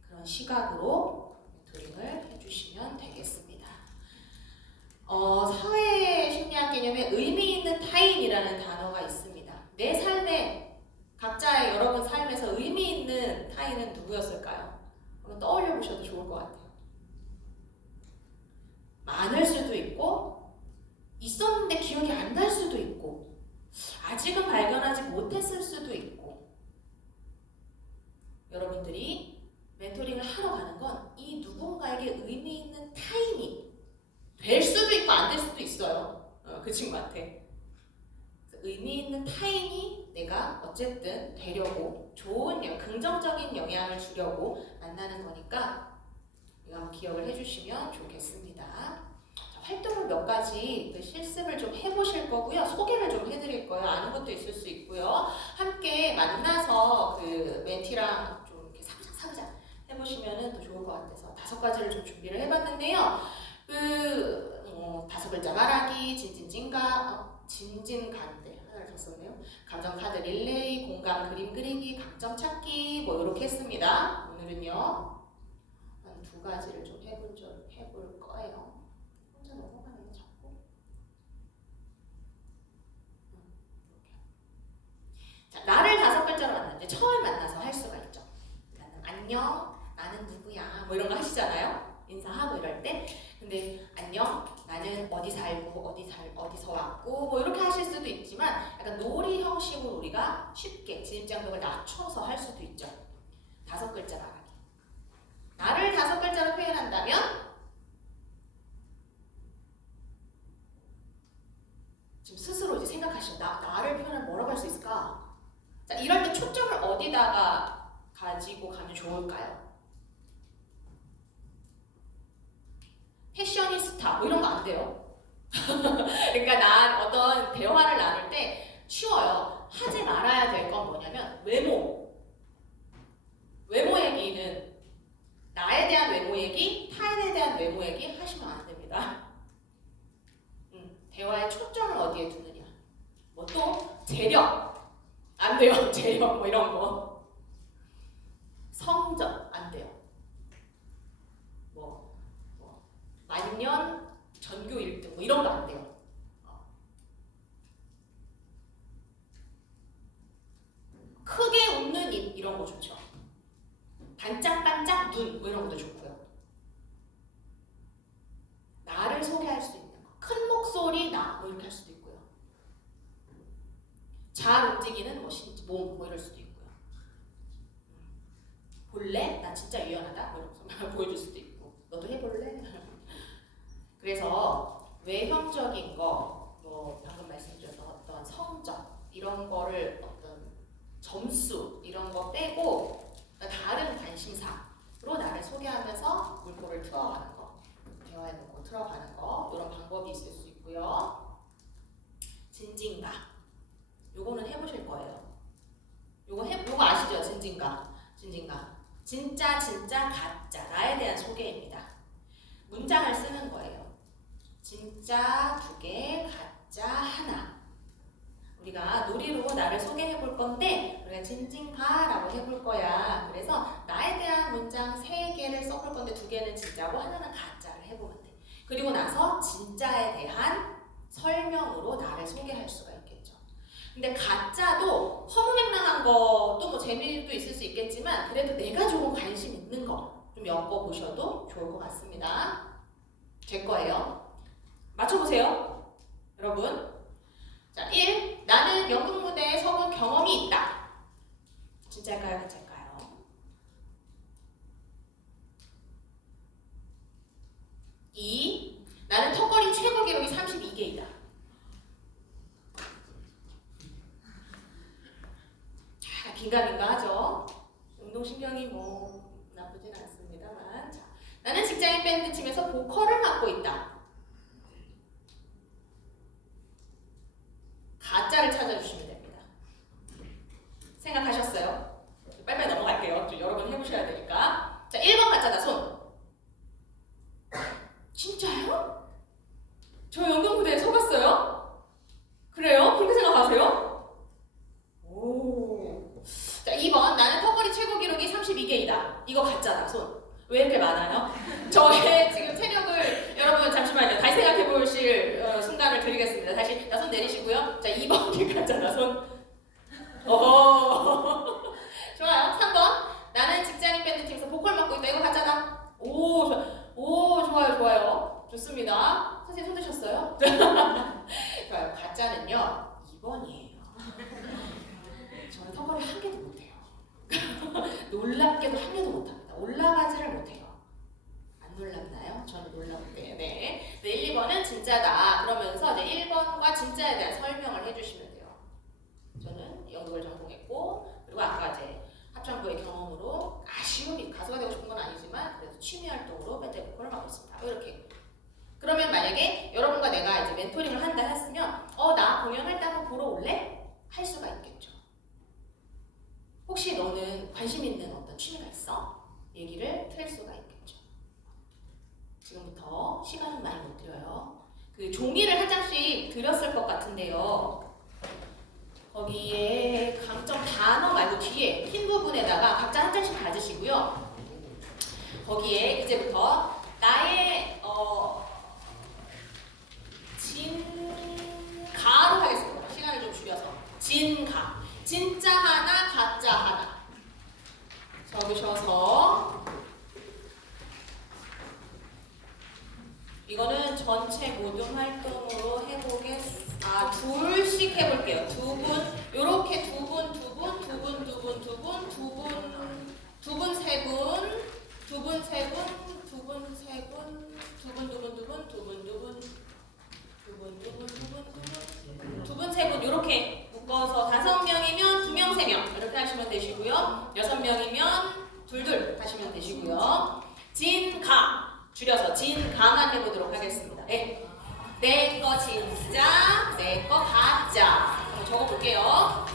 그런 시각으로 멘토링을 해주시면 되겠습니다. 사회 심리학 개념에 의미 있는 타인이라는 단어가 있습니다. 내 삶에, 각자의 여러분 삶에서 의미 있는 타인은 누구였을까요? 한번 떠올려 보셔도 좋을 것 같아요. 많을 수도 있고, 있었는데 기억이 안 날 수도 있고, 아직은 발견하지 못했을 수도 있고, 여러분들이 멘토링을 하러 가는 건 이 누군가에게 의미 있는 타인이 될 수도 있고 안 될 수도 있어요. 그 친구한테. 의미 있는 타인이 내가 어쨌든 되려고, 좋은 긍정적인 영향을 주려고 만나는 거니까 이거 한번 기억을 해주시면 좋겠습니다. 자, 활동을 몇 가지 실습을 좀 해보실 거고요. 소개를 좀 해드릴 거예요. 아는 것도 있을 수 있고요. 함께 만나서 그 멘티랑 좀 이렇게 사부작 해보시면 더 좋을 것 같아서 5가지를 좀 준비를 해봤는데요. 5글자 말하기, 진진가인데 하나를 더 썼네요. 감정 카드 릴레이, 공감 그림 그리기, 강점 찾기 이렇게 했습니다. 오늘은요 한 2가지를 좀 해볼 거예요. 혼자 넘어가네요 자꾸. 자, 나를 5글자로 만났는데 처음 만나서 할 수가 있죠. 안녕, 나는 누구야, 이런 거 하시잖아요. 인사하고 이럴 때. 근데 안녕, 나는 어디 살고 어디서 왔고 이렇게 하실 수도 있지만, 약간 놀이 형식으로 우리가 쉽게 진입장벽을 낮춰서 할 수도 있죠. 5글자 말하기. 나를 5글자로 표현한다면 지금 스스로 이제 생각하시죠. 나를 표현하면 뭐라고 할 수 있을까? 자, 이럴 때 초점을 어디다가 가지고 가면 좋을까요? 패셔니스타 이런 거 안 돼요. 그러니까 난 어떤 대화를 나눌 때 쉬워요. 하지 말아야 될 건 뭐냐면 외모. 외모 얘기는 나에 대한 외모 얘기, 타인에 대한 외모 얘기 하시면 안 됩니다. 대화의 초점을 어디에 두느냐. 뭐 또 재력 안 돼요. 재력 뭐 이런 거. 성적 안 돼요. 뭐 만년 전교 1등 뭐 이런 거 안 돼요. 크게 웃는 입 이런 거 좋죠. 반짝반짝 눈 뭐 이런 것도 좋고요. 나를 소개할 수 있는 거. 큰 목소리 나 뭐 이렇게 할 수도 있고요. 잘 움직이는 몸 뭐 이럴 수도 있고요. 볼래? 나 진짜 유연하다 뭐 이러면서 보여줄 수도 있고. 너도 해볼래? 그래서 외형적인 거, 뭐 방금 말씀드렸던 어떤 성적 이런 거를 어떤 점수 이런 거 빼고 다른 관심사로 나를 소개하면서 물꼬를 틀어가는 거, 대화에 놓고 틀어가는 거 이런 방법이 있을 수 있고요. 진진가, 요거는 해보실 거예요. 요거 아시죠? 진진가. 진짜 가짜 나에 대한 소개입니다. 문장을 쓰는 거예요. 진짜 2개, 가짜 하나. 우리가 놀이로 나를 소개해 볼 건데 우리가 진진가라고 해볼 거야. 그래서 나에 대한 문장 3개를 써볼 건데 2개는 진짜고 하나는 가짜를 해보면 돼. 그리고 나서 진짜에 대한 설명으로 나를 소개할 수가 있겠죠. 근데 가짜도 허무맹랑한 것도 뭐 재미도 있을 수 있겠지만 그래도 내가 조금 관심 있는 거 좀 엮어보셔도 좋을 것 같습니다. 제 거예요. 맞춰보세요. 여러분. 자, 1. 나는 연극 무대에 서본 경험이 있다. 진짜일까요? 가짜일까요? 2. 나는 턱걸이 최고 기록이 32개이다. 긴가민가 하죠. 운동신경이 뭐 나쁘진 않습니다만. 자, 나는 직장인 밴드 팀에서 보컬을 맡고 있다. 가짜를 찾아주시면 됩니다. 생각하셨어요? 빨리빨리 넘어갈게요. 좀 여러 번 해보셔야 되니까. 자, 1번 가짜다. 손. 진짜요? 저 연극 무대에 서봤어요? 그래요? 그렇게 생각하세요? 오. 자, 2번 나는 턱걸이 최고 기록이 32개이다. 이거 가짜다. 손. 왜 이렇게 많아요? 저의 지금 체력을 여러분 잠시만요. 다시 생각해 보실 순간을 드리겠습니다. 다시 손 내리시고요. 자, 2번 게 가짜다. 손. 오. 좋아요. 3번 나는 직장인 밴드 팀에서 보컬 맡고 있다. 이거 가짜다. 오, 좋아요. 좋습니다. 선생님 손 드셨어요? 좋아요. 가짜는요 2번이에요. 저는 턱걸이 1개도 못해요. 놀랍게도 1개도 못합니다. 올라가지를 못해요. 안 놀랍나요? 저는 놀랍대요. 네. 1, 2번은 진짜다. 그러면서 이제 1번과 진짜에 대한 설명을 해주시면 돼요. 저는 연극을 전공했고 그리고 아까 이제 합창부의 경험으로 아쉬움이 가수가 되고 싶은 건 아니지만 그래도 취미 활동으로 밴드 보컬을 하고 있습니다. 이렇게. 그러면 만약에 여러분과 내가 이제 멘토링을 한다 했으면 나 공연할 때 한번 보러 올래? 할 수가 있겠죠. 혹시 너는 관심 있는 어떤 취미가 있어? 얘기를 틀 수가 있겠죠. 지금부터 시간은 많이 못 드려요. 그 종이를 한 장씩 드렸을 것 같은데요. 거기에 강점 단어 말고 뒤에 흰 부분에다가 각자 한 장씩 가지시고요. 거기에 이제부터 나의 진가로 하겠습니다. 시간을 좀 줄여서 진가. 진짜 하나, 가짜 하나 적으셔서 이거는 전체 모든 활동으로 해보겠습니다. 둘씩 해볼게요. 두 분, 요렇게 두 분, 세 분, 요렇게 묶어서 5명이면 2명, 3명 이렇게 하시면 되시고요. 6명이면 둘 하시면 되시고요. 진가 줄여서 진가만 해보도록 하겠습니다. 네. 내 거 진짜, 내 거 가짜. 적어볼게요.